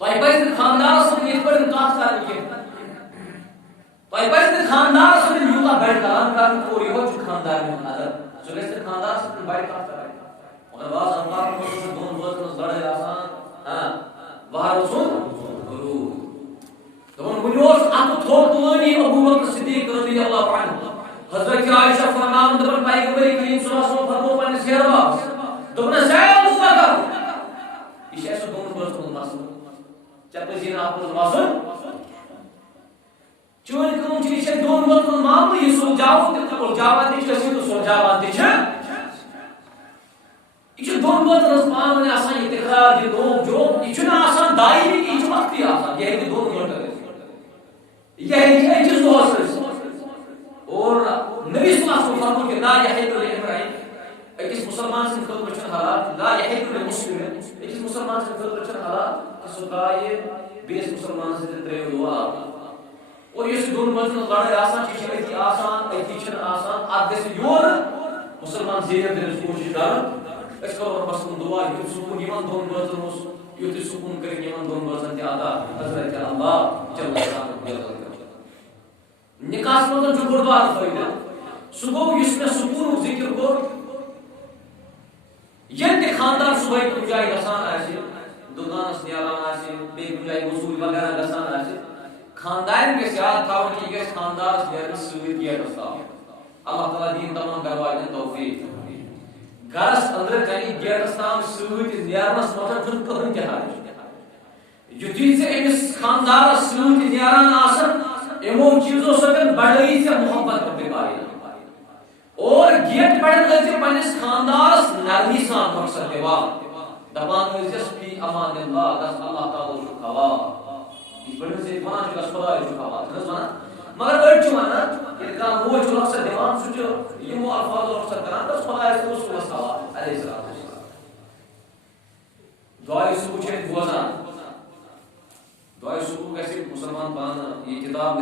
تو ای پسین خاندار سجن یہ پوائنٹ کاس کاری کے تو ای پسین خاندار سجن یوتا بیٹھ کران کرن پوری ہو چک خاندار میں حضر جو لیسے خاندار سجن بیٹھ کاس کرائی اور بعض انقار کو دون وزن لڑے آسان باہر رسول ضرور دون بنیوس اتو تھوڑ تلانی ابو بکر صدیق رضی اللہ عنہ حضرت عائشہ فرمان دبن پیغمبر کریم صلی اللہ علیہ وسلم فرمو پنس ہیربا دبن سے ابو بکر یہ ایسا دون وزن مسئلہ چپ زین آپ کو مسئلہ چون کم چیز دون وزن معاملہ یہ سلجاوان تے جاوان تے چھ تو سلجاوان تے چھ یہ دون وزن پان نے آسان یہ تکرار دی دو جو یہ آسان دائی بھی یہ وقت آسان یہ ہے دون وزن یہ ہے چیز دو حاصل اور نبی صلی اللہ علیہ وسلم فرمو کہ لا یحل لامرئ ایک مسلمان سے خود بچن حالات لا یحل للمسلم ایک مسلمان سے خود بچن حالات کہ سکائے بیس مسلمان سے ترے دعا اور یہ دون وزن لڑائی آسان چیز ایتی آسان ایتی چھن آسان آپ جیسے یور مسلمان زیر دل کوشش کرن اس کا رسول دعا یہ سکون ایمان دون وزن اس یہ سکون کریں ایمان دون وزن تے آتا حضرت اللہ جل شانہ نکاح میں جو بردار فائدہ صبح اس میں سکون ذکر کو یہ خاندار صبح کو جائے گسان آسے دکانس نیران آسے بے جائے وصول وغیرہ گسان آسے خاندان کے ساتھ تھا کہ یہ خاندار سے سوئی کیا گسا اللہ تعالی دین تمام گواہی توفیق گرس اندر کنی گیٹستان سوئی نیرانس مطلب جن کہن کے حال یوتی سے اس خاندار سوئی نیران آسن ایمو چیزوں سکن بڑھائی سے محبت کرتے پائی اور گیٹ پڑھن لگے پنس خاندارس نرمی سان مقصد دیوا دبان ازیس پی امان اللہ دس اللہ تعالی شو خوا اس بڑھن سے اتمانا جو دس خدا شو خوا جنس مانا مگر اڑ چو مانا کہ کام وہ جو مقصد دیوان سوچو یہ مو الفاظ اور مقصد کران دس خدا اس کو سو خوا علیہ السلام دعائی سوچے بوزان دعائی سکو کیسے مسلمان بانا یہ کتاب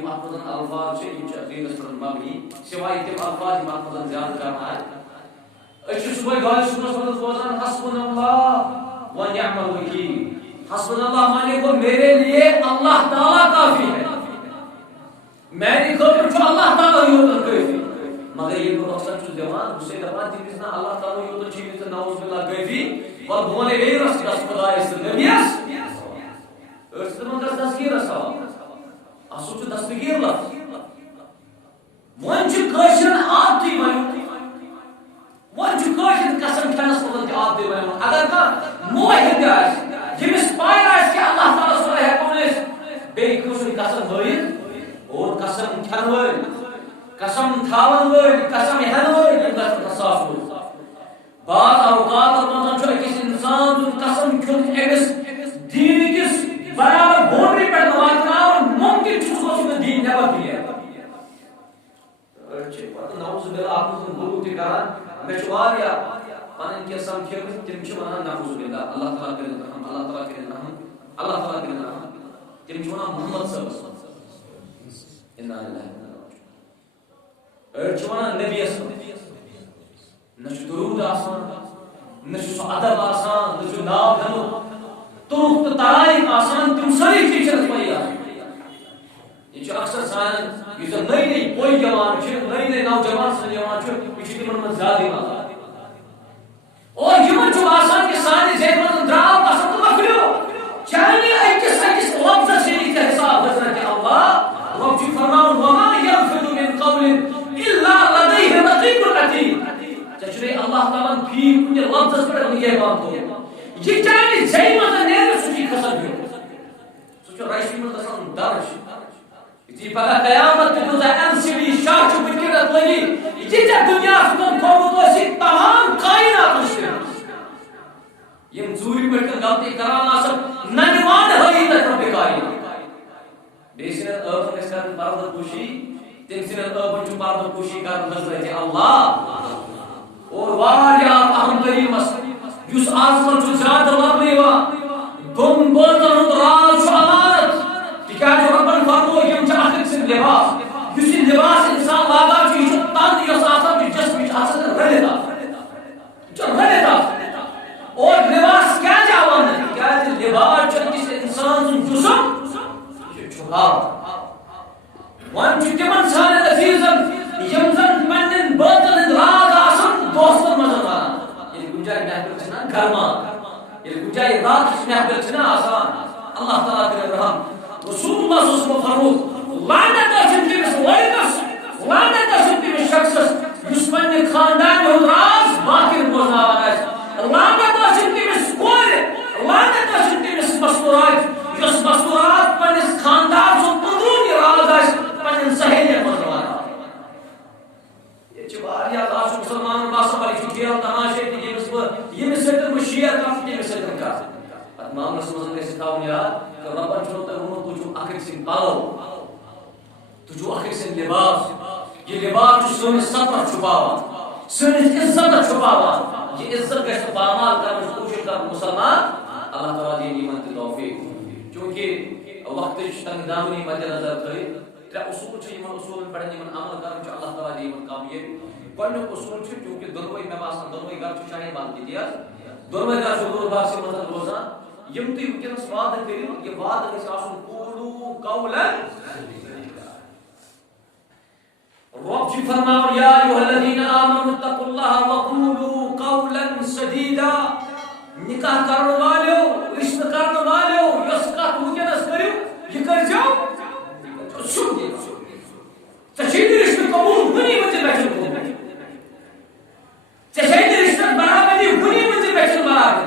یم اتھ الفاظ عقیدس پر مبنی سوائے تم الفاظ یم اتھ زیادہ کرنا ہے صبح گاڑی صبح روزان حسبنا اللہ و نعم الوکیل حسبنا اللہ مانے کو میرے لیے اللہ تعالیٰ کافی ہے میں نے خاطر اللہ تعالیٰ یوتن کافی مگر یہ مقصد چھُ دِوان بہٕ چھُسے دپان تٔمِس نا اللہ تعالیٰ یوتن چھُ ییٚمِس نعوذ باللہ کافی وَلہٕ بہٕ وَنَے بیٚیہِ رَس گژھ خۄدایَس تہٕ نبیَس أسۍ چھِ دَپان گژھ دستگیٖرَس حوالہٕ اَصل چھُ دستگیٖر لفظ وۄنۍ چھُ کٲشرٮ۪ن عادتٕے وۄنۍ چھُ کٲشِر قسم کھٮ۪نَس منٛز تہِ عادتٕے بنیومُت اگر کانٛہہ موحد تہِ آسہِ ییٚمِس پاے آسہِ کہِ اللہ تعالیٰ صٲب ہٮ۪کو نہٕ أسۍ بیٚیہِ کٲنٛسہِ قسم ہٲیِتھ اور قسم کھٮ۪نہٕ وٲلۍ قسم تھاون وٲلۍ قسم ہٮ۪نہٕ وٲلۍ یِم گژھن صاف روزٕنۍ بعض اوقاتن منٛز چھُ أکِس اِنسان سُنٛد قسم کھیوٚن أمِس دیٖن کِس برابر بونڈری پٮ۪ٹھ واتناوُن مُمکِن چھُ سُہ گوٚژھ نہٕ دیٖن نٮ۪بر کینٛہہ أڑۍ چھِ پتہٕ نعوذ باللہ اتھ منٛز غلوٗ تہِ کران مےٚ چھُ واریاہ پنٕنۍ کینٛہہ سمکھیمٕتۍ تِم چھِ ونان نعوذ باللہ اللہ تعالیٰ کٔرِنۍ رحم اللہ تعالیٰ کٔرِنۍ رحم اللہ تعالیٰ کٔرِنۍ رحم تِم چھِ ونان محمد صٲبس انا للہ أڑۍ چھِ ونان نبیَس نہ چھُ درود آسان نہ چھُ سُہ ادب آسان نہ چھُ ناو ہٮ۪نُک تُرُک تہٕ ترایِک آسان تِم سٲری چیٖز چھِ اَسہِ پَیی آسان یہ چھُ اکثر سانٮ۪ن یُس زن نٔے نٔے پوٚے جوان چھِ نٔے نٔے نوجوان سن جوان چھُ یہِ چھُ تِمن منٛز زیادٕ یِوان اور یِمن چھُ باسان کہِ سانہِ زیٚہِ منٛز درٛاو قسم تہٕ مۄکلیو چانہِ أکِس أکِس لفظس یی ژےٚ حِساب حضرت اللہ رۄب چھُ فرماوُن وما یلفظ من قول الا لدیہ رقیب عتید ژےٚ چھُنَے اللہ تعالیٰ ہن فی کُنہِ لفظس پٮ۪ٹھ نگہبان تھوٚومُت یہِ چانہِ زیٚیہِ منٛز نیرِ سُہ چھُے کھسان بِہُن سُہ چھُ رشہِ منٛز گژھان درج یُتھُے پگاہ قیامت تہِ دِژ NCB شاہ چھُ بٕتھِ لٔگی یہِ ژےٚ دُنیاہس کُن تھوٚومُت اوسُے تمام کایناتس یِم ژوٗرِ پٲٹھۍ غلطی کران آسن ننوان ہٲیی تتھ رۄبِ کاینات بیٚیہِ سٕنٛدٮ۪ن ٲبن گژھِ کرٕنۍ پردٕ پوشی تٔمۍ سٕنٛدٮ۪ن ٲبن چھُ پردٕ پوشی کرُن حضرت اللہ اور واریاہ اہم تریٖنس یُس آز کل چھُ زیادٕ لبنہٕ یِوان دۄن بٲژن ہُنٛد راز چھُ امانت تِکیٛازِ رۄبن فرموو یِم چھِ اکھ أکۍ سٕنٛدۍ لباس یُس یہِ لباس اِنسان لاگان چھُ یہِ چھُ تن یۄس آسان چھِ جسمٕچ آسان رٔلِتھ آسان یہِ چھُ رٔلِتھ آسان اور لباس کیٛازِ آو وننہٕ تِکیٛازِ لباس چھُ أکِس اِنسان سُنٛد جسم یہِ چھُ چھُپاوان وۄنۍ چھُ تِمن سانٮ۪ن عزیٖزن یِم زن پننٮ۪ن بٲژن ہٕنٛدۍ راز آسان دوستن منٛز ونان ییٚلہِ کُنہِ جایہِ محفل چھِنا گرمان ییٚلہِ کُنہِ جایہِ راتٕچ محفل چھِنا آسان اللہ تعالیٰ کٔرِنۍ رحم رسول اللہ صلی اللہ علیہ وسلم فرموو لعنت ٲسِن تٔمِس لٔڑکس لعنت ٲسِن تٔمِس شخصس یُس پننہِ خاندانہِ ہُنٛد راز باقین بوزناوان آسہِ لعنت ٲسِن تٔمِس کورِ لعنت ٲسِن تٔمِس مستوٗرات یۄس مستوٗرات پننِس خاندان سُنٛد أنٛدروٗنی راز آسہِ پننٮ۪ن سہیلین منٛز ونان ییٚتہِ چھِ واریاہ آز چھُ مُسلمانن باسان وۄنۍ یہِ چھُ کھیل تماشے تہِ ییٚمِس سۭتۍ بہٕ شیر کرٕ تٔمِس سۭتۍ کرٕ اتھ معاملس منٛز گژھِ تھاوُن یاد کہ رۄبن چھُنو تۄہہِ ووٚنمُت تُہۍ چھِو اکھ أکۍ سٕنٛدۍ پلو تُہۍ چھِو اکھ أکۍ سٕنٛدۍ لباس یہِ لباس چھُ سٲنِس سطرس چھُپاوان سٲنِس عزتس چھُپاوان یہِ عزت گژھِ نہٕ پامال کرنٕچ کوٗشش کرُن مُسلمان اللہ تعالیٰ دِیِن یِمن تہِ توفیٖق چوٗنٛکہِ وقتٕچ تنگ دامنی مدِ نظر تھٲوِتھ ترٛےٚ اصوٗل چھِ یِمن اصوٗلن پٮ۪ٹھ یِمن عمل کرُن چھُ اللہ تعالیٰ دِیہِ یِمن کامیٲبی گۄڈٕنیُک اصوٗل چھُ چوٗنٛکہِ دۄنوے مےٚ باسان دۄنوے گرٕ چھُ چاہے بنٛد تہِ دۄنوے گرٕ چھُ دوٗر باسہِ منٛز روزان یِم تُہۍ وٕنکیٚنس وعدٕ کٔرِو یہِ وعدٕ گژھِ آسُن قولوٗ قولاً رۄب چھُ فرماوان یا ایُہا الذیٖنَ آمنوا اتقوا اللہ وقولوا قولاً سدیٖدا نکاح کرن والیو رشتہٕ کرن والیو یۄس کتھ وٕنکیٚنس کٔرِو یہِ کٔرۍزیو سیوٚد ژےٚ چھے نہٕ رشتہٕ قبوٗل وُنی ؤنۍ زِ مےٚ چھُنہٕ کوٚرمُت ژےٚ چھے نہٕ رشتس برابری وُنی ؤنۍ زِ مےٚ چھنہٕ برابری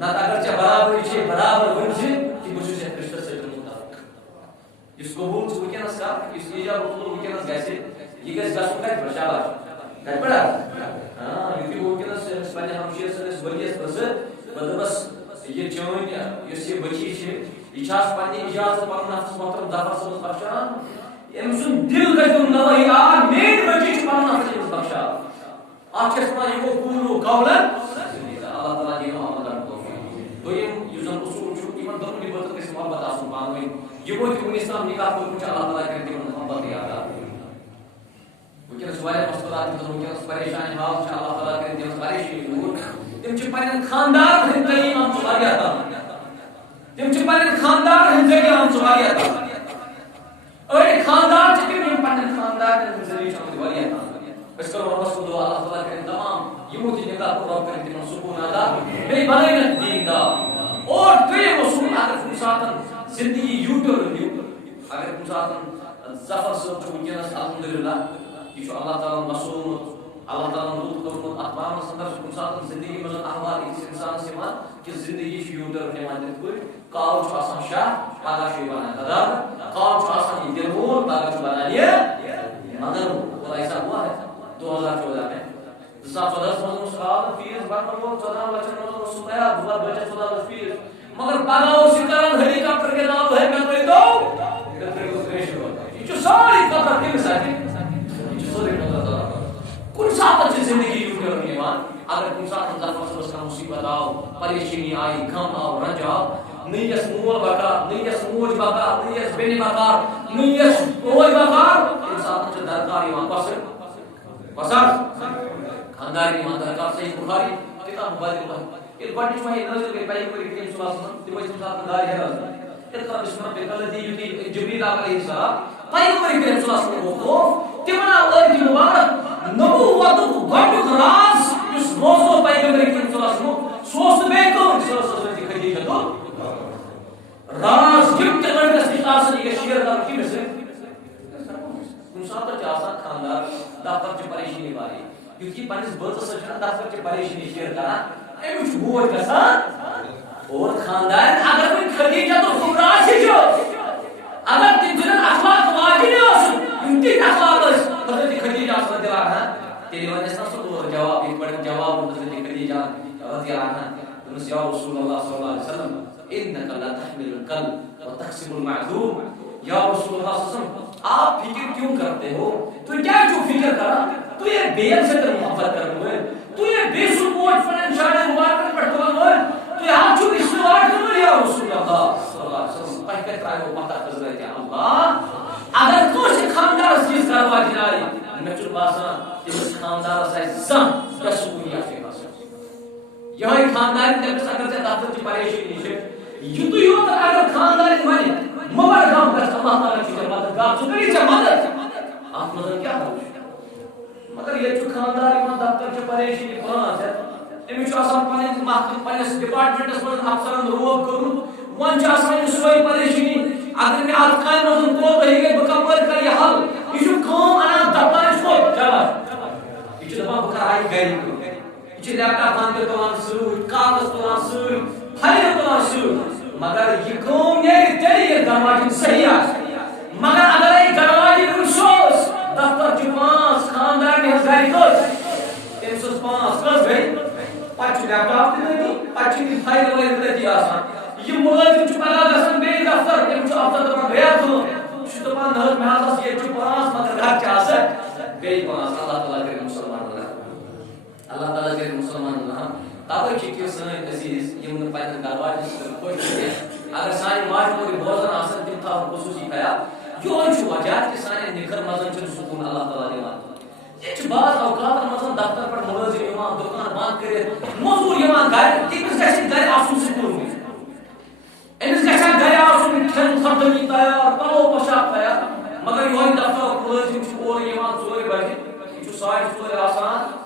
نتہٕ اگر ژےٚ برابری چھے برابر ؤنۍ زِ کہِ بہٕ چھُس یتھ رشتس سۭتۍ مُتعلق یُس قبوٗل ژٕ وٕنکیٚنس کر یُس ایجاب قبوٗل وٕنکیٚنس گژھِ یہِ گژھِ گژھُن کتہِ پٮ۪ٹھ شاباش کتہِ پٮ۪ٹھ یُتھُے بہٕ وٕنکیٚنس پننہِ ہمشیرٕ سٕنٛدِس ؤرۍیَس پرٛژھٕ بہٕ دَپس یہِ چٲنۍ یۄس یہِ بٔچی چھِ یہِ چھا پننہِ اجازت پنُن نفس محترم ظفر صٲبس بخشان أمۍ سُنٛد دِل گژھِ دِیُن گوٲہی آ میٛٲنۍ بٔچی چھِ پنُن نفس أمِس بخشان اتھ چھِ أسۍ ونان یہِ گوٚو قولوٗ قولاً سدیٖدا اللہ تعالیٰ دِیِن عمل کرنُک توفیٖق دوٚیِم یُس زن اصوٗل چھُ یِمن دۄنوٕنی بٲژن گژھِ محبت آسُن پانہٕ ؤنۍ یہ وہ جو اسلام نکاح کو کچھ اللہ تعالیٰ کرتے ہیں محبت یاد آتی وکیل سوائے مستقبل کی وکیل پریشانی حال سے اللہ تعالیٰ کرتے ہیں پریشانی دور تم چھ پنن خاندان ہندی ہم سواریا تھا تم چھ پنن خاندان ہندی ہم سواریا تھا اور خاندان چھ تم پنن خاندان ہندی ہم سواریا تھا اس کو رسول اللہ اللہ تعالیٰ کرتے تمام یہ مجھے نکاح کو رب کرتے ہیں سکون ادا بے بنائیں دین دا اور تیرے اصول اگر فرصت زندگی یوٹر اگر فرصت ظفر صاحب چھ ونکس الحمدللہ یہ اللہ تعالیٰ مسوم اللہ تعالیٰ رود کورمت اخبار سندر فرصت زندگی میں احوال اس انسان سے مان کہ زندگی چھ یوٹر پیمان دت کوئی کاو چھ آسان شاہ پاگا چھ بنا قدر کاو چھ آسان دل مول پاگا چھ بنا یہ مگر وہ ایسا ہوا ہے 2014 میں 2014 میں مسلمان فیس بننے کو 14 بچوں نے سنایا دوبارہ بچے 14 فیس مگر پاگاو سکران ہیلی کاپٹر کے نام ہے میں تو ادھر کو کریش ہوا یہ جو ساری قطر کے مسائل یہ جو ساری قطر کون ساتھ اچھی زندگی یوں کرنے ایمان اگر کون ساتھ ظفر سے مصیبت آؤ پریشانی آئی غم آؤ رنج آؤ نہیں اس مول بکا نہیں اس موج بکا نہیں اس بینی بکا نہیں اس کوئی بکا انسان سے درکار ایمان پسر خاندان ایمان درکار صحیح بخاری کتاب مبادل اللہ یہ بڑی چوہی نظر کے پائی کوئی کریم صلی اللہ علیہ وسلم تیوہ اسم ساتھ داری ہے اقرأ بسم ربک الذی یؤتی جبریل علیہ السلام پائی کوئی کریم صلی اللہ علیہ وسلم کو تیمنا اللہ کی مبارک نبوت کو گھٹک راز اس موضوع پائی کوئی کریم صلی اللہ علیہ وسلم سوست بے کون صلی اللہ علیہ وسلم کی خدیجہ تو راز جب تک اس کی آسان یہ شیر دار کی میں سے انسان تو آسان خاندار دفتر چھ پریشانی باری کیونکہ پانیس بلد سچنا دفتر چھ پریشانی شیر کرا ایمچ بوجھ گژھان اور خاندان اگر کوئی خدیجہ تو کبرا چھ جو اگر تم جنن اخلاق واجب آسن تم اخلاق حضرت خدیجہ رضی اللہ عنہا تیرے وجہ سے سو جواب ایک بڑا جواب حضرت خدیجہ رضی اللہ عنہا تم یا رسول اللہ صلی اللہ علیہ وسلم انک لا تحمل القلب وتكسب المعذور یا رسول اللہ صلی اللہ علیہ وسلم آپ فکر کیوں کرتے ہو تو کیا جو فکر کرا تو یہ بیل سے تر محبت کرتے ہوئے تو یہ بے سکوت فنن شاڑے مبارکن پر تو ہوئے تو یہ آپ جو استوار کرو یا رسول اللہ صلی اللہ علیہ وسلم پہکت رائے ہو پتہ حضرت اللہ اگر کوئی خاندار چیز کروا جنائی نچل باسا اس خاندار سے زم یا سکونی آفے باسا یہاں خاندار جب اگر سے دفتر کی پریشانی ہے یہ تو یہ اگر خاندار مانی مبارک ہم کرتا اللہ تعالیٰ کی مدد گاہ سکری سے مدد آپ مدد کیا ہو مگر یہ جو خاندار ایمان دفتر چھ پریشانی قرآن ہے امیچ آسان پانیت محکم پانیس ڈپارٹمنٹس پر افسران روب کرن وان چھ آسان سوئی پریشانی اگر میں آت قائم روزن کو بہی گئی بکمر کر یہ حل یہ جو قوم انا دفتر اس کو جواب یہ جو دفعہ بکر آئی گئی یہ جو لیپٹاپ آن کے تولان سوئی کاغذ تولان سوئی پھائر تولان سوئی مگر یہ قوم یہ تیری یہ دماغی صحیح ہے مگر اگر ایک دماغی رسوس دفتر کی پانس خاندار میں ہزاری کس تیمسوس پانس کس گئی پچھ لیپٹاپ دی نہیں پچھ کی فائل وائل دی آسان یہ ملازم چھ پگا گژھان بے دفتر تم چھ افسر دپان گیا تو چھ دپان نہ مے ہسا یہ چھ پانس مگر گھر چھ آسان بے پانس اللہ تعالیٰ کرے مسلمان اللہ تعالیٰ کرے مسلمان اللہ تاکہ کہ سن عزیز یم پنن گھرواجن خوش اگر سانی ماج موری بوزن آسان تم تھا خصوصی خیال یہ چھ وجہ کہ سانی نکھر مزن چھ سکون اللہ تعالیٰ دِوان یہ بعض اوقات مثلا دفتر پر ملازم ایمان دکان بند کرے مزدور ایمان گھر تمس گژھِ گھر آسن سکون امس گژھِ گھر آسن کھٮ۪ن خرچی تیار پلو پوشاک تیار مگر یہ دفتر ملازم چھ اور ایمان 4 بجے یہ 4:30 آسان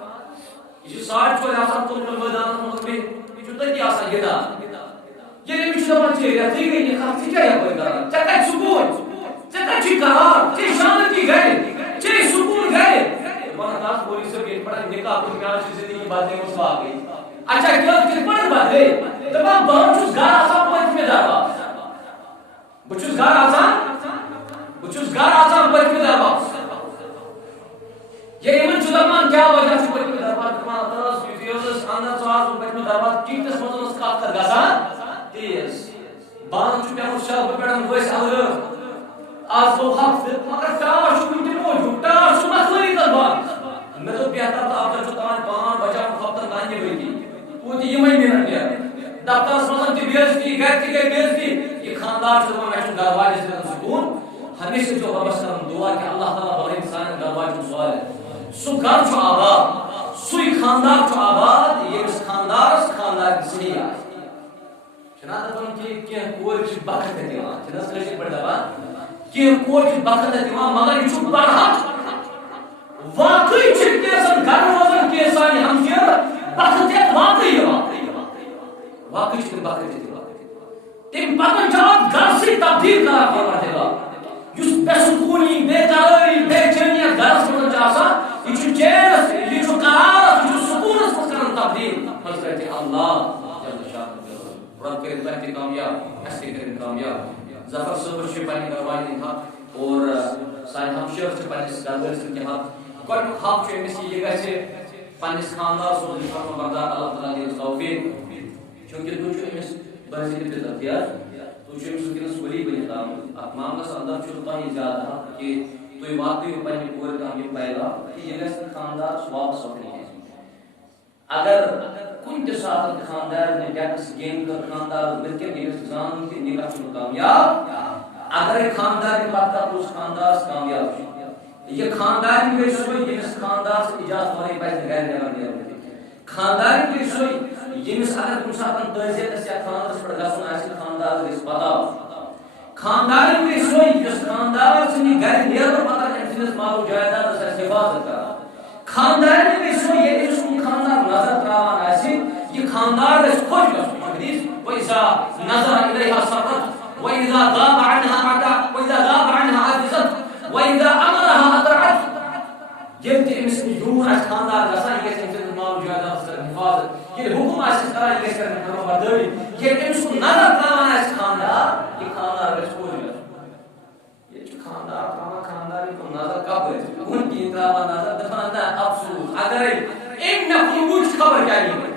یہ 4:30 آسان تو میدان میں یہ تتی آسان گِنٛدان یہ امس دپان ژےٚ رٮ۪تھٕے گٔے یہِ کتھ ژٕ کیٛاہ یپٲرۍ کران ژےٚ کتہِ سکوٗن ژےٚ کتہِ چھُے قرار ژےٚ شانتی گرِ ژےٚ سکوٗن گرِ بہت بولی سے بیٹ پڑا نکاح کو میان کی زندگی باتیں اس بات گئی اچھا کیا کس پر بات ہے تمام بہت گھر آسان پوچھ میں داروا بچوس گھر آسان پوچھ میں داروا یہ ایمن چودمان کیا وجہ سے پوچھ میں داروا تمام ترس ویڈیوز اندر سواز پوچھ میں داروا ٹیکس مزنس کا کر گسان تیز بان چھ پہ شب پڑن ویس اور آج وہ ہفتے مگر ٹاش چھوٹی موجود ٹاش مسئلہ تبان میں تو بہتر تھا آپ جو تمام پان بچا خپتن دانی ہوئی تھی وہ تھی یہ مہینے نہ کیا دفتر سمجھن کی بیزتی گھر کی گئی بیزتی یہ خاندار سے میں گھر والے سے سکون ہمیشہ جو رب سے دعا کہ اللہ تعالیٰ بڑے انسان گھر والے سوال ہے سو گھر جو آباد سوئی خاندار جو آباد یہ اس خاندار کی صحیح ہے چنانچہ تم کی کوئی چیز بخت ہے دیوان چنانچہ کسی پر دبان کہ کوئی چیز بخت ہے دیوان مگر یہ چھو بڑھا واقعی چھتے سن گھر روزن کے سانی ہم کیا بخت ہے واقعی چھتے بخت ہے تم پتن چاہت گھر سے تبدیل کرا پڑا دے گا جس بے سکونی بے قراری بے چینیت گھر سے چاہسا یہ چھو چیز یہ چھو قرارت یہ چھو سکون اس کرن تبدیل حضرت اللہ جل شاہ رب کرے بہتی کامیاب ایسے کرے کامیاب ظفر صبح سے پانی گروانی تھا اور سارے ہمشیر سے پانی اس گھر سے کیا کوئی خواب چھوئے میں سے یہ گئے پانی اس خاندار سو فرما بردار اللہ تعالیٰ نے توفیق چونکہ تو چھوئے میں بحثی کے تفتیار تو چھوئے میں سکرس ولی بنی تھا معاملہ سے اندر چھوٹا ہی زیادہ کہ تو یہ واقعی پانی پورے کام یہ پائے گا کہ یہ گئے خاندار واپس اپنی ہے اگر کن کے ساتھ خاندار نے ٹیکس گین کر خاندار ملکے یہ زان کی نگاہ سے کامیاب اگر ایک خاندار کی بات کا تو اس خاندار سے کامیاب یہ خاندار کی سوئی جنس خاندار سے اجازت ہونے پیسے غیر نیوان دیا خاندار کی سوئی جنس اگر کن ساتھ تنزیت سے خاندار سے پڑھا سنا ایسی خاندار سے اس بتاؤ خاندار کی سوئی جس خاندار سے غیر نیوان پتہ ہے جنس مالو جائداد سے حفاظت کرا خاندار کی سوئی یہ اس کو خاندار نظر کراوان ایسی یہ خاندار اس خوش گسو حدیث وَإِذَا نَظَرَ إِلَيْهَا صَرَّتْ وَإِذَا غَابَ عَنْهَا عَدَى وَإِذَا غَابَ عَنْهَا عَدِزَتْ وَإِذَا أَمَرَهَا أَطَعَتْ یہ تیمس دور ہے خاندار جیسا یہ تیمس مال جائداد سے حفاظت یہ حکم ایسے طرح یہ کرنے کرو برداری یہ تیمس کو نظر کراوان ایسی خاندار یہ خاندار اس خوش گسو یہ جو خاندار خاندار کو نظر کب ہے ان کی اطلاع نظر دفعہ افسوس اگر ایک نقل کچھ خبر کیا نہیں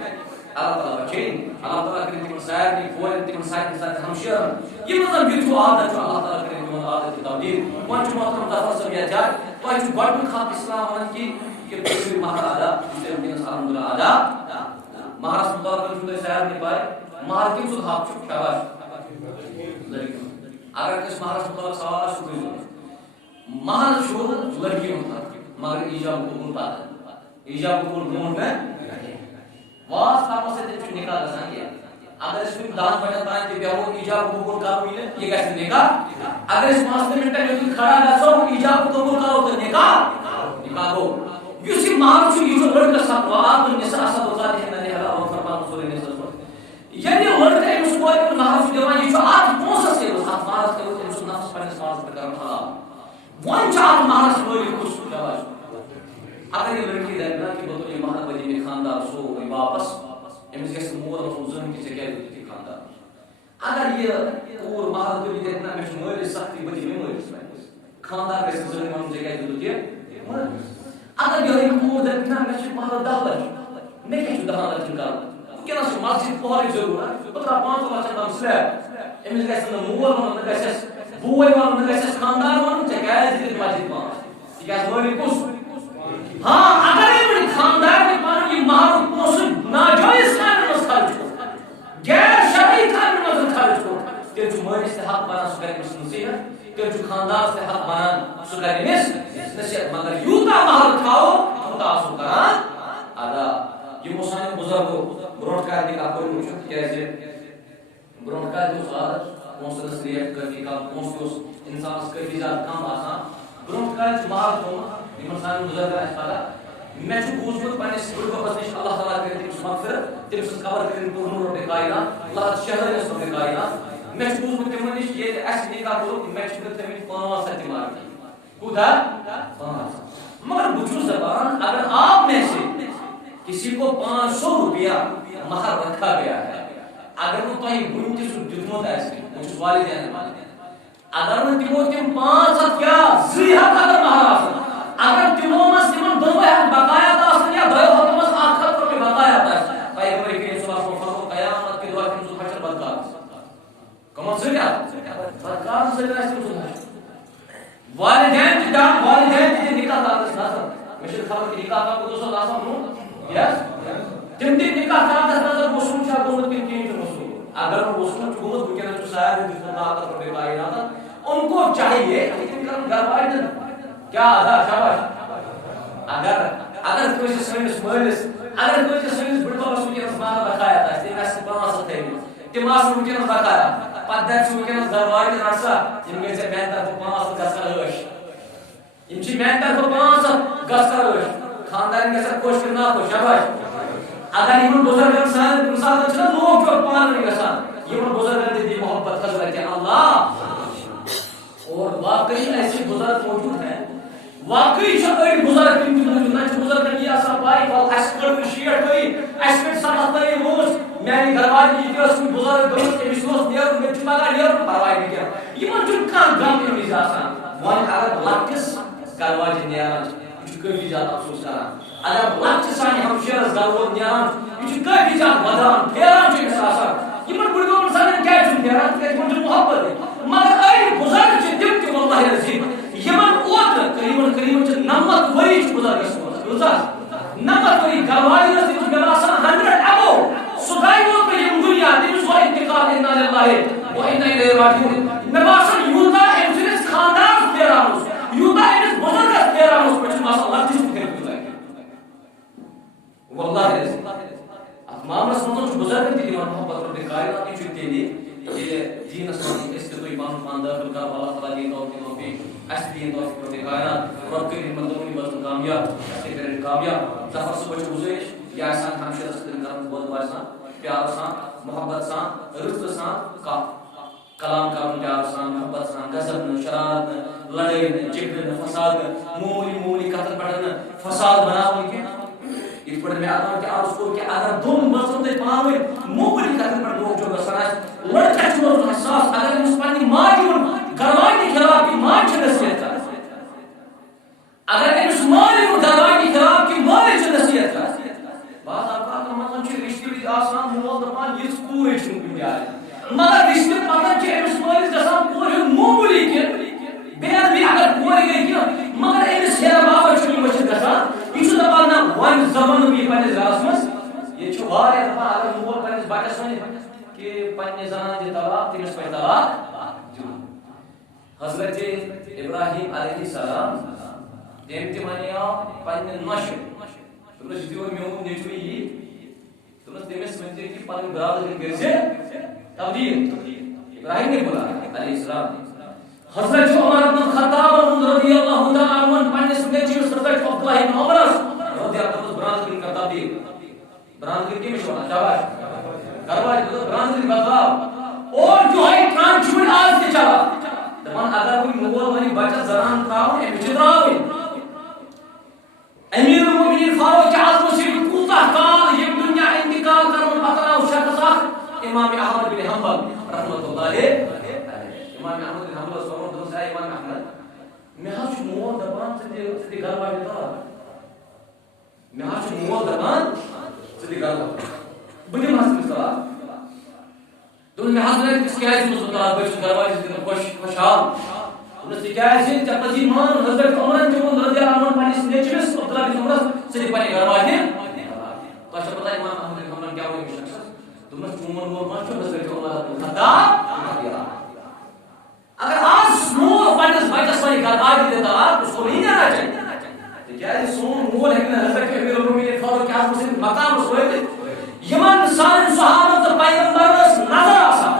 اللہ تعالیٰ بچین اللہ تعالیٰ کریں تم سائر نہیں کوئی تم سائر کے ساتھ ہمشیر یہ مطلب یہ جو عادت جو اللہ تعالیٰ کریں تم عادت کی تبدیل وہاں جو محترم دفعہ سب یہ جائے تو یہ جو گوڑ خواہ اسلام ہونے کی کہ پوری مہر آدھا جسے امدین الحمدللہ آدھا مہر سلطان کر جو سائر نہیں پائے مہر کم سو حاق چک شاباش اگر کس مہر سلطان سوال شکری ہوئی مہر شو لڑکی ہوتا مگر ایجاب قبول پاتا ایجاب قبول گون میں واس کام سے تے نکاح گسان کیا اگر اس میں دان بنا تھا کہ بیاو ایجاب قبول کرو یہ کیسے نکاح اگر اس واسطے میں تے کھڑا نہ سو ایجاب قبول کرو تو نکاح ہو یوسی مہر شو یہ جو لڑکا سب واد النساء اسد وزاد ہے نے اللہ اور فرمان رسول نے صلی اللہ علیہ وسلم یعنی لڑکا اس کو ایک مہر شو دیوا یہ جو آج کون سے اس مہر کے اس نفس پر سوال پر کرم حلال ون چار مہر سے کوئی خوش جواز اگر یہ لڑکی دیکھنا کہ وہ تو یہ مہر بجے میں خاندار سو واپس امس گیس مور اور زن کی جگہ دیتی خاندار اگر یہ اور مہر کو دیکھنا میں مول سختی بجے میں مول خاندار کے زن میں جگہ دیتی اگر یہ اور دیکھنا میں مہر دعوت میں کہ دہان کا کیا نہ مسجد پہلے ضرور پتہ 5 لاکھ کا مسئلہ امس گیس مور اور گیس بوئی وان گیس خاندار وان جگہ دیتی مسجد پاس کیا مول کس ہاں اگر یہ خاندار میں پانی مہر پوسن ناجائز کامن مز خرچ کو غیر شرعی کامن مز خرچ کو تیل جو مہر سے حق بنا سو کرے نصیحت تیل جو خاندار سے حق بنا سو کرے نصیحت مگر یوتا مہر کھاؤ ہوتا سو کران ادا یہ مسلمان بزرگو برونٹ کا دی آپ کو پوچھت کیسے برونٹ کا جو سال پونسل نصیحت کرتی کا پونسل انسان اس کرتی ذات کام آسان برونٹ کا جو مہر کو انسان بزرگ ہے اسپالا میں جو بوجھ پانے سکول کو بس اللہ تعالیٰ کرے تم مغفرت تم سے خبر کریں تو نور پہ کائنا اللہ شہر نے سب پہ کائنا میں جو بوجھ تم نے یہ ایسے نکاح کرو کہ میں جو تم 5 سال مار کی خدا 5 مگر بوجھ زبان اگر آپ میں سے کسی کو 500 روپیہ مہر رکھا گیا ہے اگر وہ تو ہی گنتی سو جتنوں ہے اس کے والدین اگر وہ تم 5 سال کیا زیحت اگر مہر آسن اگر تمو مس تمن دو ہے بقایا تھا یا دو حکمت آخرت کو بقایا تھا پیغمبر کریم صلی اللہ علیہ وسلم قیامت کے دعا کی حشر بدکار کمن سے کیا بدکار سے والدین کی دعا والدین کی نکاح کا نظر مشل خبر کی نکاح کا کو دوسرا لازم نو یس تم دی نکاح کا نظر وہ سوچا کو تم کی جو مسو اگر وہ سوچ کو تو کہنا سایہ دیت اللہ رب کائنات ان کو چاہیے کہ تم کرن گھر والن کیا ادا شاباش اگر کوئی سنس مالس اگر کوئی سنس بڑبس ونکس مال بقایا تم اس 500 تم آس ونکس بقایا پتہ دس ونکس گھر والن رٹسا یم گژھِ میانہِ طرفہٕ 500 گژھن ٲش یم چھ میانہِ طرفہٕ 500 گژھن ٲش خاندان گژھن خوش کر نا خوش شاباش اگر یمن بزرگن سان مثال چھنا لوگ جو پان ونی گژھان یمن بزرگن دی محبت حضرت اللہ اور واقعی ایسے بزرگ موجود ہیں واقعی چھڑی بزرگ تم موجود نہ بزرگ کی آسا پائی ول اسکڑ شیٹ ہوئی اسکڑ سمجھتا ہے وہ میری گھر والی کی اس بزرگ گوس کے وشواس نیر میں چمگا نیر پرواہ نہیں کیا یمن چھن کان گام میں آسان وان اگر لکس گھر والی نیران یہ کافی زیادہ افسوس کران اگر لکس سانی ہمشیرس گھر وول نیران یہ کافی زیادہ ودان پھیران چھ آسان یمن بڑگون سان کیا چھ پھیران کہ یمن محبت ہے مگر اے بزرگ چھ تم کہ والله عظیم یمن اوت قریباً 90 وری چھ بزرگ اس 90 وری گواہی اس چھ گلاسان 100 ابو سدائی وہ کہ یم دنیا دین سو انتقال انا للہ و انا الیہ راجعون نباسن یوتا انسانس خاندان پھیرانس یوتا اس بزرگ پھیرانس پچھ ماسا لکس پھیر والله عظیم معاملس منٛز چھُ بُزرگن تہِ دِوان محبت رۄبِ کائنات چھُ تیٚلہِ ییٚلہِ دیٖنس منٛز أسۍ تہِ تُہۍ پنُن پان دٲخل کرو اللہ تعالیٰ دِیِن توفیٖق اَسہِ تہِ دِیِن توفیٖق رۄبِ کائنات رۄب کٔرِنۍ یِمن دۄنوٕنی بٲژن کامیاب اَسہِ تہِ کٔرِنۍ کامیاب ظفر صٲبس چھِ گُزٲرِش یہِ آسہِ سانہِ ہمشیرس سۭتۍ کرن بوٚڑ بارٕ سان پیار سان محبت سان رٕژ سان کتھ کلام کرُن پیار سان محبت سان غضب نہٕ شرارت نہٕ لڑٲے نہٕ جھگڑٕ نہٕ فساد نہٕ موموٗلی کتھن پٮ۪ٹھ نہٕ فساد بناوُن کینٛہہ یہ پڑھ میں آتا ہوں کہ عرض کو کہ اگر دون بچوں تے پاوے موبائل کرن پر لوگ جو گسان لڑکا چھو احساس اگر اس پانی ماں جون گروائی کی خلاف کی ماں چھ نصیحت کر اگر اس ماں جون گروائی کی خلاف کی ماں چھ نصیحت کر بعض اوقات مطلب چھ رشتہ دی آسان مول دپان یہ کوئی چھ دنیا مگر رشتہ پتہ چھ اس ماں گسان کوئی موبائل کی بیان بھی اگر کوئی گئی کہ مگر اس ہیرا بابا چھ مشد گسان یہ دپان نا ون زبان بھی پنس گھرس مز یہ واریاہ دپان اگر مول پنس بچس ون کہ پنہ زنان دی طلاق تمس پہ طلاق حضرت ابراہیم علیہ السلام تم تہ ونیو پنہ نوش تمس دیو میون نیچو یہ تمس ون کہ پن برادری کرزے تبدیل ابراہیم نے بولا علیہ السلام حضرت عمر بن الخطاب رضی اللہ تعالی عنہ پنس نیچوس حضرت عبداللہ بن عمر رضی اللہ عنہ برادری کا تبدیل برادری کی مشورہ شاباش کروا برادری بدلاو اور جو ہے ٹرانسفر آج سے چلا دپان اگر کوئی مغول ونی بچہ زنان تراؤ ام چتراوی امیر المؤمنین فاروق اعظم سے کوتا کال یہ دنیا انتقال کرن پتراو شخص امام احمد بن حنبل رحمۃ اللہ علیہ امام احمد بن حنبل سو دوسرا امام احمد میں ہاں مول دپان سے گھر والے تھا میں ہاں مول دپان سے گھر بڑی مسئلہ تھا دون میں حضرت اس کے ایسے مصطلح بچ گھر والے سے خوشحال انہوں نے کیا ہے کہ تقدیر مان حضرت عمر جو رضی اللہ عنہ پنس نیچوس عبداللہ بن عمر سے پنے گھر والے تو اچھا پتہ امام احمد بن حنبل کیا ہوئی شخص تم نے عمر وہ مانچ حضرت عمر بن خطاب اگر آج مول پنس بچس پنے گھر والے دیتا آپ اس کو نہیں دینا چاہیے کیا ہے سون مول ہے کہ حضرت امیر المؤمنین فاروق اعظم سے مقام سوئے یمن سان صحابہ تو پیغمبرس نظر آسا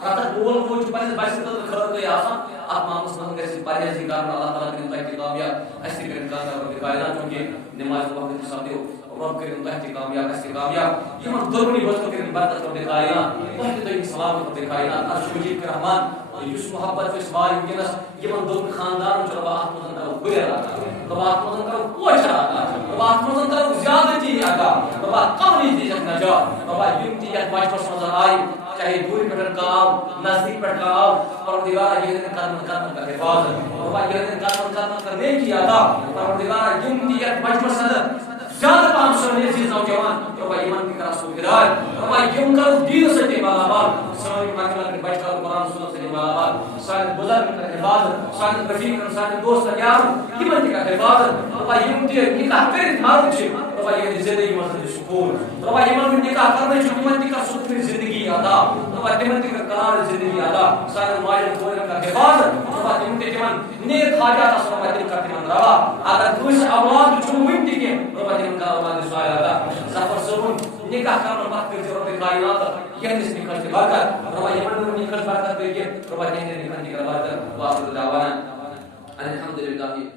پتہ بول کو جو پنس بچس تو خبر گئی آسا آپ مامس من گژھِ پرہیزگار اللہ تعالیٰ کٔرِنۍ تۄہہِ تہِ کامیاب اَسہِ تہِ کٔرِنۍ کامیاب رۄبِ کائنات چونکہِ نماز وقت سپدیو رۄب کٔرِنۍ تۄہہِ تہِ کامیاب اَسہِ تہِ کامیاب یِمن دۄنوٕنی بچو کٔرِنۍ برکت رۄبِ کائنات تۄہہِ تہِ تھٲیِن سلامت رۄبِ کائنات عرش مجیٖد کے رحمان یُس محبت أسۍ وارٕ وٕنکٮ۪نس یِمن دۄن خاندانن چھُ رۄبا اتھ منٛز کرو ہُرٮ۪ر عطا رۄبا اتھ منٛز کرو پوچھر عطا رۄبا اتھ منٛز کرو زیادتی عطا رۄبا کمنی دِیَکھ نجات رۄبا یِم تہِ یتھ بچپس منٛز آیہِ چاہے دوٗرِ پٮ۪ٹھ کاو نزدیٖک پٮ۪ٹھ کاو پروردگار یِہٕنٛدٮ۪ن قدمن کا حفاظت رۄبا یِہٕنٛدٮ۪ن قدمن کا نیکی عطا پروردگار یِم تہِ یتھ بچپس منٛز زیادٕ پہم سٲنۍ عزیٖز نوجوان رۄبا یِمن تہِ کر اصل ہدایت رۄبا یِم کرو دیٖنہٕ سۭتی مالامال سٲنۍ لۄکٕٹۍ لۄکٕٹۍ بچہٕ کرو قرآن سنت سۭتی مالامال سانٮ۪ن بُزرگن کر حفاظت سانٮ۪ن رفیقن سانٮ۪ن دوستن یارن یِمن تہِ کر حفاظت رۄبا یِم تہِ نکاح کٔرِتھ مرد چھِ رۄبا یِہٕنٛدِ زندگی منٛز دِ سکوٗن رۄبا یِمن نہٕ نکاح کرنے چھُ تِمن تہِ کر سُکوٗن زندگی عطا ربا تمن تہ کار زندگی عطا سان ماجن کورن کا حفاظت ربا تم تمن نیک حاجات اس ربا تم کا تمن روا اگر کس اولاد چھو ون تہ ربا تم کا اولاد سوال عطا ظفر صبن نکاح کرن وقت کر رب کائنات یہ اس نکاح کی برکت ربا یمن نکاح برکت دے ربا تم نکاح کی برکت واخر دعوانا الحمد لله